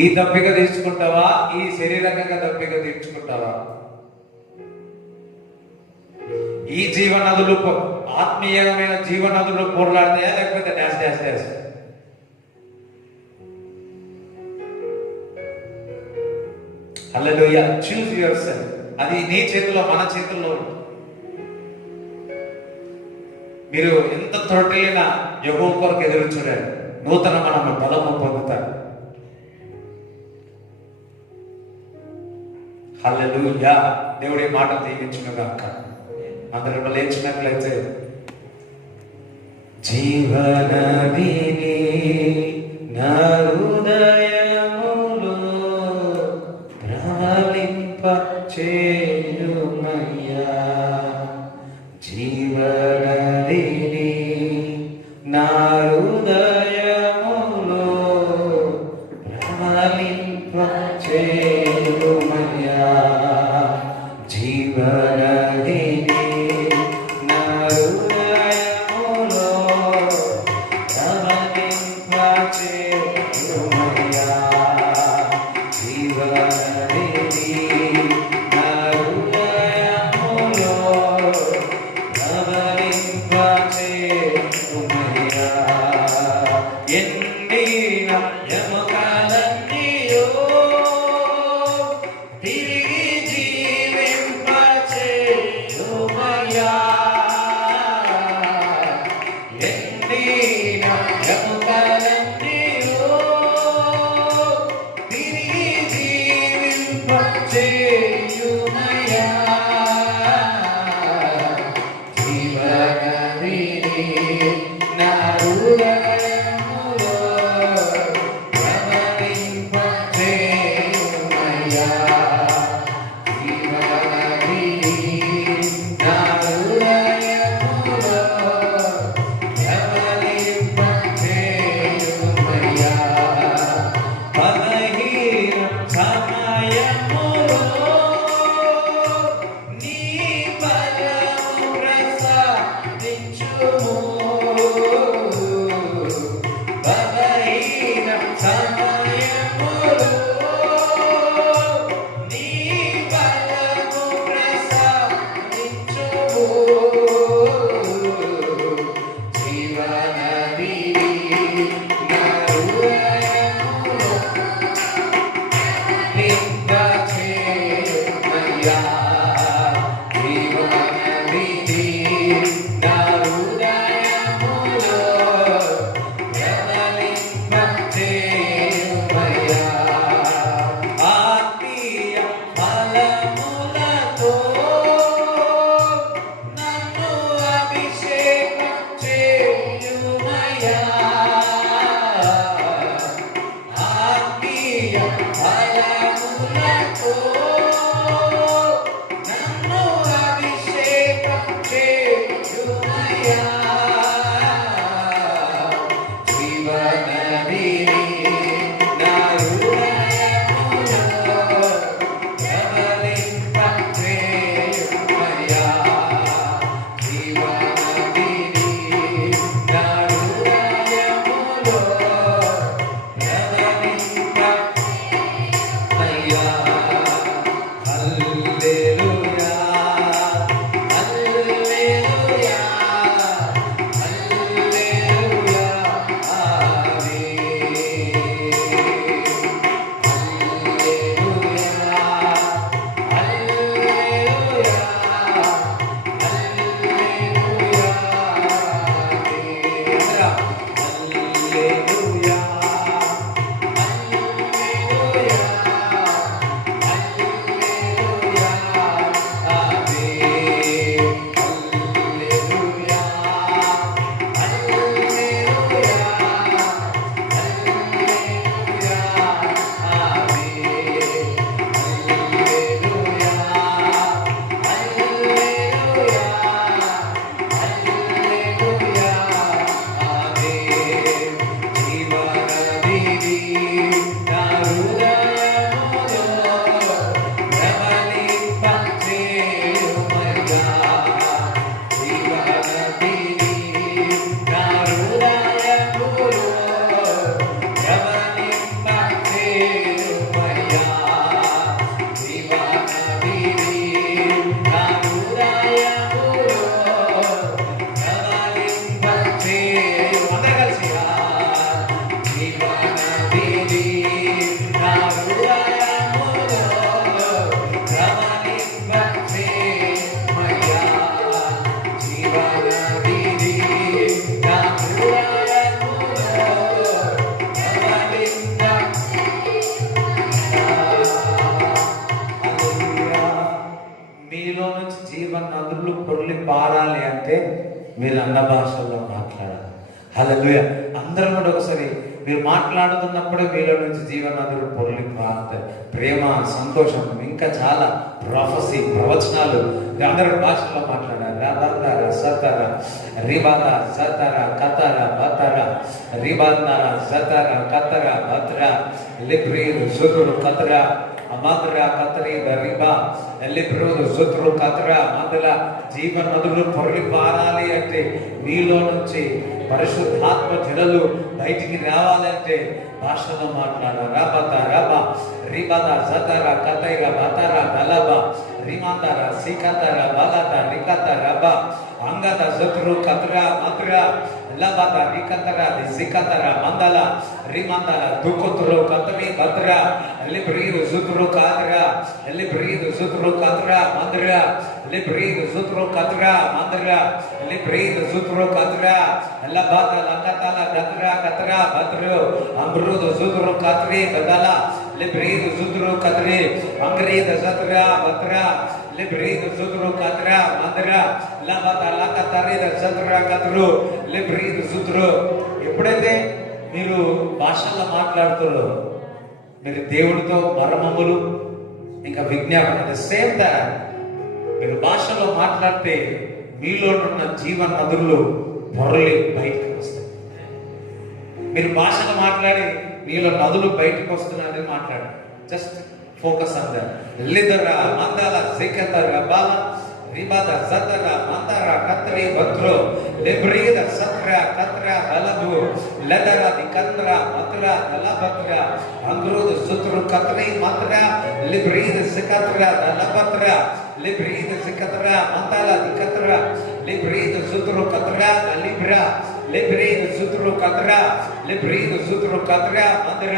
ఈ దప్పిక తీర్చుకుంటావా, ఈ శరీరంగా దప్పిక తీర్చుకుంటావా? ఈ జీవనదులు ఆత్మీయమైన జీవనదులు పోరాడతాయా, లేకపోతే dash dash dash? Hallelujah. Choose your self. అది నీ చేతిలో, మన చేతుల్లో ఉంది. మీరు ఎంత త్రొట్టైన యెహోవా కొరకు ఎదురు చూడాలి, నూతన మనం బలము పొందుతారు. హల్లెలూయా. దేవుడి మాట దీవించును గాక. అందరూ లేచినట్లయితే జీవనదిని నా హృదయములో ప్రవలింప చేయుమయ్యా. జీవనదిని నా హృదయములో ప్రవలింప చేయుమయ్యా. జీవనదిని నా హృదయములో ప్రవలింప చేయుమయ్యా. జీవనదిని నా హృదయములో ప్రవలింప చేయుమయ్యా. ఎండిన ఎముకలన్నీయో తిరిగి జీవింప చేయుమయ్యా. ఎండిన ఎముకలన్నీయో తిరిగి జీవింప చేయుమయ్యా. జీవనదిని నా హృదయములో ప్రవలింప మీరు అన్న భాషల్లో మాట్లాడాలి. హల్లెలూయా. అందరూ కూడా ఒకసారి మీరు మాట్లాడుతున్నప్పుడే మీలో నుంచి జీవనదులు పొరలి పారుతాయి. ప్రేమ, సంతోషం, ఇంకా చాలా ప్రొఫెసీ, ప్రవచనాలు అందరూ భాషల్లో మాట్లాడారు. రాబాతారా సతారా రిబాదా సతారా కతారా బతారా రిబాందారా సతారా కతరా బతరా లిబ్రీలు సుతురు కతరా అమాదరా కతరి రిబా లిబ్రూలు సుతురు కతరా మదల జీవన నదులు పొరలి పారాలి అంటే మీలో నుంచి పరిశుద్ధాత్మ జనులు బయటికి రావాలంటే భాషలో మాట్లాడాలి. రాబతా రాబా రిబాదా సతారా కతైరా బతారా గలబా రిమాందారా సికతారా బలాదా రికతా రబా అంగత సుతురు కతరా మధురా లబత రికతర దిసికతర మందల రిమందల దుకుతురు కతమి కతర లిబ్రీదు సుతురు కాతర లిబ్రీదు సుతురు కతర మందర లిబ్రీదు సుతురు కతర మందర లిబ్రీదు సుతురు కతర లబత లకతల కతర కతర బత్రు అమ్రుదు సుతురు కతరి బదల లిబ్రీదు సుతురు కతరి అంగ్రీద సతర బత్ర లిబ్రీదు సుతురు కతర మందర లబత లకతరి సతర కతరు లిబ్రీదు సుతురు. ఎప్పుడైతే మీరు భాషల్లో మాట్లాడుతారో మీరు దేవుడితో మర్మములు ఇంకా విజ్ఞాపన సేమ్ టైం మీరు భాషలో మాట్లాడితే మీలో ఉన్న జీవన నదులు పొరలి బయటకు వస్తాయి. మీరు భాషలో మాట్లాడి మీలో నదులు బయటకు వస్తున్నారని మాట్లాడు. Just focus on that. లిదరా మందల సికతర బాల రిబాద సతర మందర కత్రి బత్రో లిబ్రీద సత్ర కత్ర బలబు లదర ది కంద్ర మత్ర దలబత్ర అంగ్రోద సుత్రు కత్రి మత్ర లిబ్రీద సికత్ర దలబత్ర లిబ్రీద సికత్ర మందల the కత్ర లిబ్రీద Suttru కత్ర దలిబ్రా లిబ్రీద Suttru కత్ర లిబ్రీద Suttru కత్ర Manthara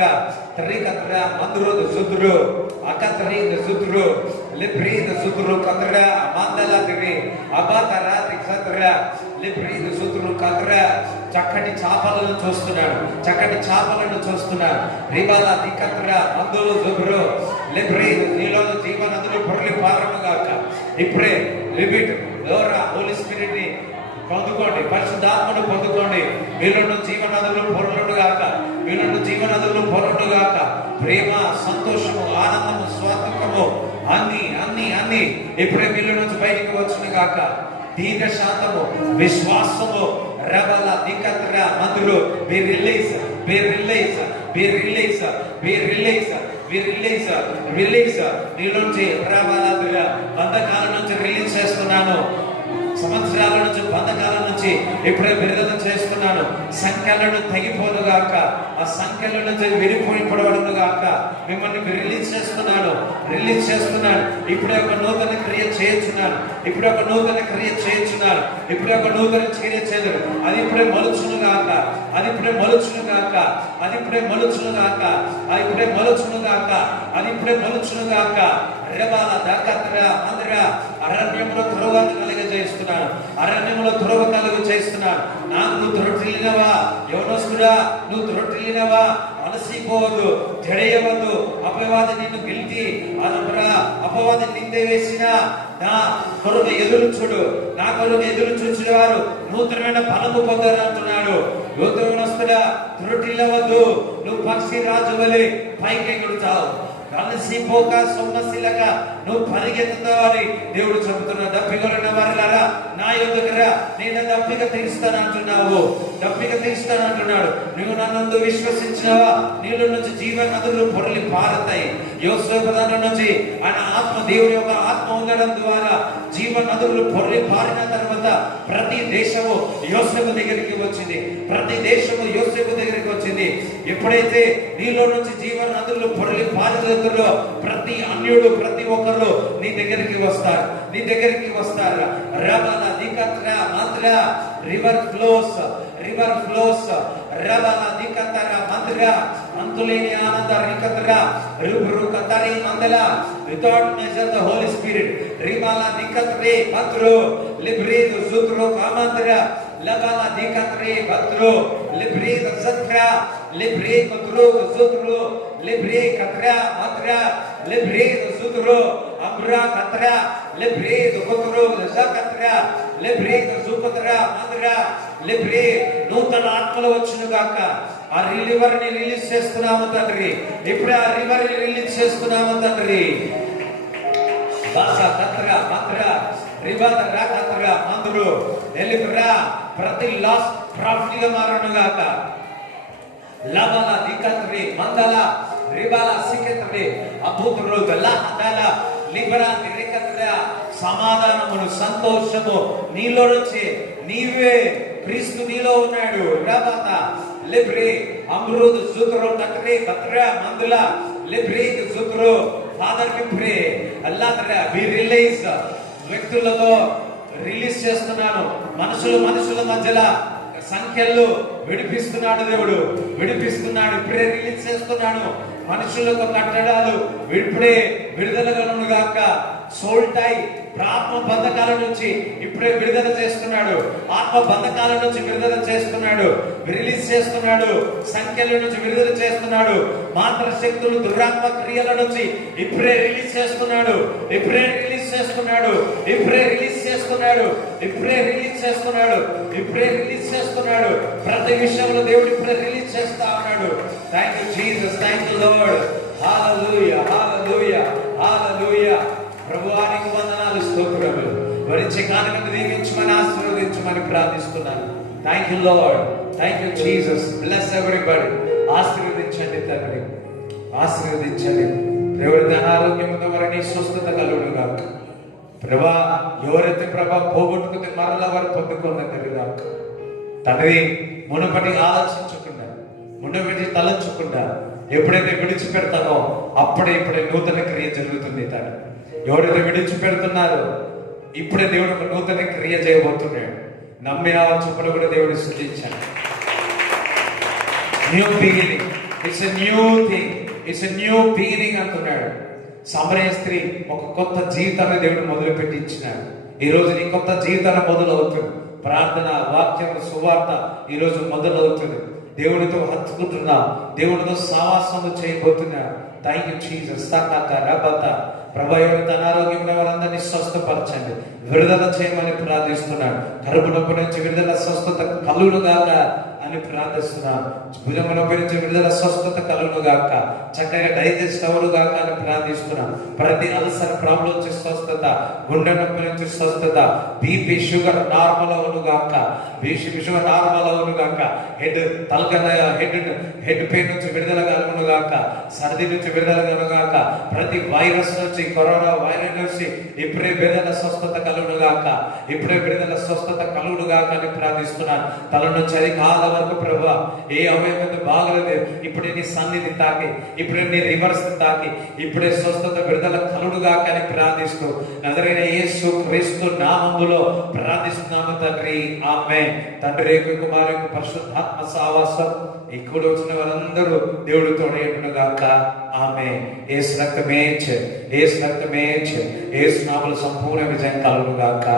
three కత్ర మంద్రోద Suttru అకత్రీద Suttru లిబ్రీద Suttru కత్ర మందల దిరి అబాతర ది కత్ర లిబ్రీద సుత్రు కత్ర. చక్కటి చాపలను చూస్తున్నాడు, చక్కటి చాపలను చూస్తున్నాడు. రిబాల ది కత్ర మందులు సుబ్రు లిబ్రీద నీలో జీవనదులు పొరలి పారముగాక. ఇప్పుడే రిపీట్ లోరా హోలీ స్పిరిట్ ని పొందుకోండి, పరిశుద్ధాత్మను పొందుకోండి. మీలో జీవనదులు పొరలుడు గాక, మీలో జీవనదులు పొరలుడు గాక. ప్రేమ, సంతోషము, ఆనందము, స్వాతంత్రము అన్ని అన్ని అన్ని ఇప్పుడే మీలో నుంచి బయటికి వచ్చును గాక. దీర్ఘశాంతము, విశ్వాసము, రబల దికత్ర మందులు be release be release be release be release be release release. నీలోంచి రబల బంధకాల నుంచి రిలీజ్ చేస్తున్నాను. సంవత్సరాల నుంచి, బంధకాల నుంచి ఇప్పుడే విడుదల చేస్తున్నాను. సంఖ్యలను తెగిపోదుగాక, ఆ సంఖ్యల నుంచి విడిపోయిపడవడును గాక. మిమ్మల్ని రిలీజ్ చేస్తున్నాను, రిలీజ్ చేస్తున్నాను. ఇప్పుడే ఒక నూతన క్రియ చేయించున్నాను, ఇప్పుడే ఒక నూతన క్రియ చేయించున్నాను, ఇప్పుడే ఒక నూతన క్రియ చేయదు. అది ఇప్పుడే మలుచును గాక, అది ఇప్పుడే మలుచును గాక, అది ఇప్పుడే మలుచును గాక, అది ఇప్పుడే మలుచును గాక, అది ఇప్పుడే మలుచును గాక. రేబాల దకత్ర మందిర అరణ్యంలో త్రోవ కలుగజేస్తున్నాను, అరణ్యంలో త్రోవ కలుగు చేస్తున్నాను. నాకు నువ్వు త్రొట్టిల్లినవా యవనస్తుడా, నువ్వు త్రొట్టిల్లినవా, అలసిపోవద్దు, జడేయవద్దు. అపవాది నిన్ను గెలిచి అపవాది నిందే వేసిన నా కొరకు ఎదురు చూడు, నా కొరకు ఎదురు చూసిన వారు నూతనమైన బలము పొందారు అంటున్నాడు. యువతస్తుడా త్రొట్టిల్లవద్దు, నువ్వు పక్షి రాజు వలె పైకి ఎగురుతావు. అలసిపోక సొమ్మసిలగా నువ్వు పరిగెత్తుతావని దేవుడు చెబుతున్నా. దప్పికొన్న వారిలారా నా యొద్దకు రా, నేను దప్పిక తీరుస్తాను అంటున్నావు, దప్పిక తీరుస్తాను అంటున్నాడు. నువ్వు నన్ను విశ్వసించినవా, నీలో నుంచి జీవన నదులు పొరలి పారుతాయి. యోసేపు దాని నుంచి ఆయన ఆత్మ, దేవుడి యొక్క ఆత్మ ఉండడం ద్వారా జీవన నదులు పొరలి పారిన తర్వాత ప్రతి దేశము యోసేపు దగ్గరికి వచ్చింది, ప్రతి దేశము యోసేపు దగ్గరికి వచ్చింది. ఎప్పుడైతే నీలో నుంచి జీవన నదులు పొరలి పారుతుందో ప్రతి అన్యుడు, ప్రతి ఒక్కరు నీ దగ్గరికి వస్తారు, నీ దగ్గరికి వస్తారు. రబల దికత్ర మంద్ర రివర్ ఫ్లోస్, రివర్ ఫ్లోస్ రబల దికత్ర మంద్ర అంతులేని ఆనంద రికత్ర రుబ్రు కతరి మందల without measure the holy spirit రిబల దికత్రే మంద్రు లిబ్రీదు సుత్రు కామంద్ర లబల దికత్రే భద్రు లిబ్రీదు సత్ర లిబ్రీ కుత్రు సుత్రు లిబ్రీ కత్ర మంద్ర లిబ్రీ సుత్రు Ambra katra lebre dukotro dasa katra lebre zukotra mandra lebre నూతన ఆత్మలు వచ్చును గాక. ఆ రివర్ ని రిలీజ్ చేస్తున్నాము తండ్రి. ఇప్పుడు ఆ రివర్ ని రిలీజ్ చేస్తున్నాము తండ్రి. బాసా కత్ర మంత్ర రివర్ రా కత్ర మందులు ఎలిబ్రా ప్రతి లాస్ ప్రాఫిట్ గా మారును గాక. లబల దికత్రి మందల రిబల సికత్రి అద్భుతములు గలహదల లిబరా దిరికత్ర సమాధానమును సంతోషము నీలో నుంచి నీవే క్రీస్తు నీలో ఉన్నాడు. రబత లిబ్రి అమృత జుత్రో కత్రి కత్ర మందుల లిబ్రి జుత్రో ఫాదర్ వి ప్రే అల్లాహ్ తఆలా బి రిలీజ్ వ్యక్తులతో రిలీజ్ చేస్తున్నాను. మనుషుల మధ్యలో సంఖ్యల్లో విడిపిస్తున్నాడు దేవుడు, విడిపిస్తున్నాడు. ఇప్పుడే రిలీజ్ చేస్తున్నాడు. మనుషులకు కట్టడాలు ఇప్పుడే విడుదలగలను గాక. సోల్ టై ఆత్మ బంధకాల నుంచి ఇప్పుడే విడుదల చేస్తున్నాడు. ఆత్మ బంధకాల నుంచి విడుదల చేస్తున్నాడు, రిలీజ్ చేస్తున్నాడు. సంఖ్యల నుంచి విడుదల చేస్తున్నాడు. మాత్ర శక్తులు దురాత్మ క్రియల నుంచి ఇప్పుడే రిలీజ్ చేస్తున్నాడు. ఇప్పుడే రిలీజ్ చేస్తున్నాడు. ఇప్పుడే రిలీజ్ చేస్తున్నాడు. ఇప్పుడే రిలీజ్ చేస్తున్నాడు. ఇప్పుడే రిలీజ్ చేస్తున్నాడు. ప్రతి విషయంలో దేవుడు ఇప్పుడే రిలీజ్ చేస్తా ఉన్నాడు. Thank you Jesus, thank you Lord. Hallelujah, hallelujah, hallelujah. ప్రభువానికి వందనాలు, స్తోత్రములు. వరించే కానుకను దీవించమని ఆశీర్వదించమని ప్రార్థిస్తున్నాను. Thank you Lord, thank you Jesus. Bless everybody. ఆశీర్వదించండి తండ్రి, ఆశీర్వదించండి. ఎవరి అనారోగ్యంతో వారిని స్వస్థత కలుగును గాక. ప్రభా ఎవరైతే ప్రభా పోగొట్టుకుంటే మరలా వారు పొందుకున్న తెలియదా తండ్రి. మునుపటి ఆలోచించకుండా, మునుపటి తలంచకుండా ఎప్పుడైతే విడిచిపెడతానో ఇప్పుడే నూతన క్రియ జరుగుతుంది తండ్రి. ఎవరైతే విడిచిపెడుతున్నారో ఇప్పుడే దేవుడు ఒక నూతన క్రియ చేయబోతున్నాడు. నమ్మిన చూపులు కూడా దేవుడు సృష్టించాడు. New beginning, it's a new thing, it's a new beginning అంటున్నాడు. సమరయ స్త్రీ ఒక కొత్త జీవితాన్ని దేవుడు మొదలుపెట్టి ఇచ్చినాడు. ఈ రోజు నీ కొత్త జీవితాన్ని మొదలవుతుంది. ప్రార్థన, వాక్యం, సువార్త ఈ రోజు మొదలవుతుంది. దేవుడితో హత్తుకుంటున్నా, దేవుడితో సావాసము చేయబోతున్నా. Thank you Jesus. ప్రభా ఎవరైతే అనారోగ్యంగా వారందరినీ స్వస్థపరచండి, విడుదల చేయమని ప్రార్థిస్తున్నాడు. కడుపు నొప్పి నుంచి విడుదల స్వస్థత కలుగును గాక అని ప్రార్థిస్తున్నాను. భుజము నొప్పి నుంచి విడుదల స్వస్థత కలుగును గాక. చక్కగా డైజెస్ట్ అవును గాక అని ప్రార్థిస్తున్నాను. ప్రతి అల్సర్ ప్రాబ్లం నుంచి స్వస్థత, గుండె నొప్పి నుంచి స్వస్థత, బీపీ షుగర్ నార్మల్ అవును గాక. బీపీ షుగర్ నార్మల్ అవును గాక. హెడ్ పెయిన్ నుంచి విడుదల కలుగును గాక. సర్ది నుంచి విడుదల కలుగును గాక. ప్రతి వైరస్ నుంచి, కరోనా వైరస్ నుంచి ఇప్పుడే విడుదల స్వస్థత కలుగును గాక. ఇప్పుడే విడుదల స్వస్థత కలుగును గాక అని ప్రార్థిస్తున్నాను. తల నుంచి అది కాల వరకు ప్రభువా ఏ అవయవం బాగలేదు, ఇప్పుడే నీ సన్నిధి తాకి, ఇప్పుడే నీ రివర్స్ తాకి, ఇప్పుడే స్వస్థత విడుదల కలుగును గాక అని ప్రార్థిస్తూ నజరైన యేసు క్రీస్తు నామములో ప్రార్థిస్తున్నాము తండ్రి. ఆమేన్. తండ్రి యొక్క కుమారు యొక్క పరిశుద్ధాత్మ సహవాసం ఇక్కడ వచ్చిన వారందరూ దేవుడు తోడేయును గాక. ఆమేన్. యేసు రక్తమే యేసు నామములో సంపూర్ణ విజయం కలుగును గాక.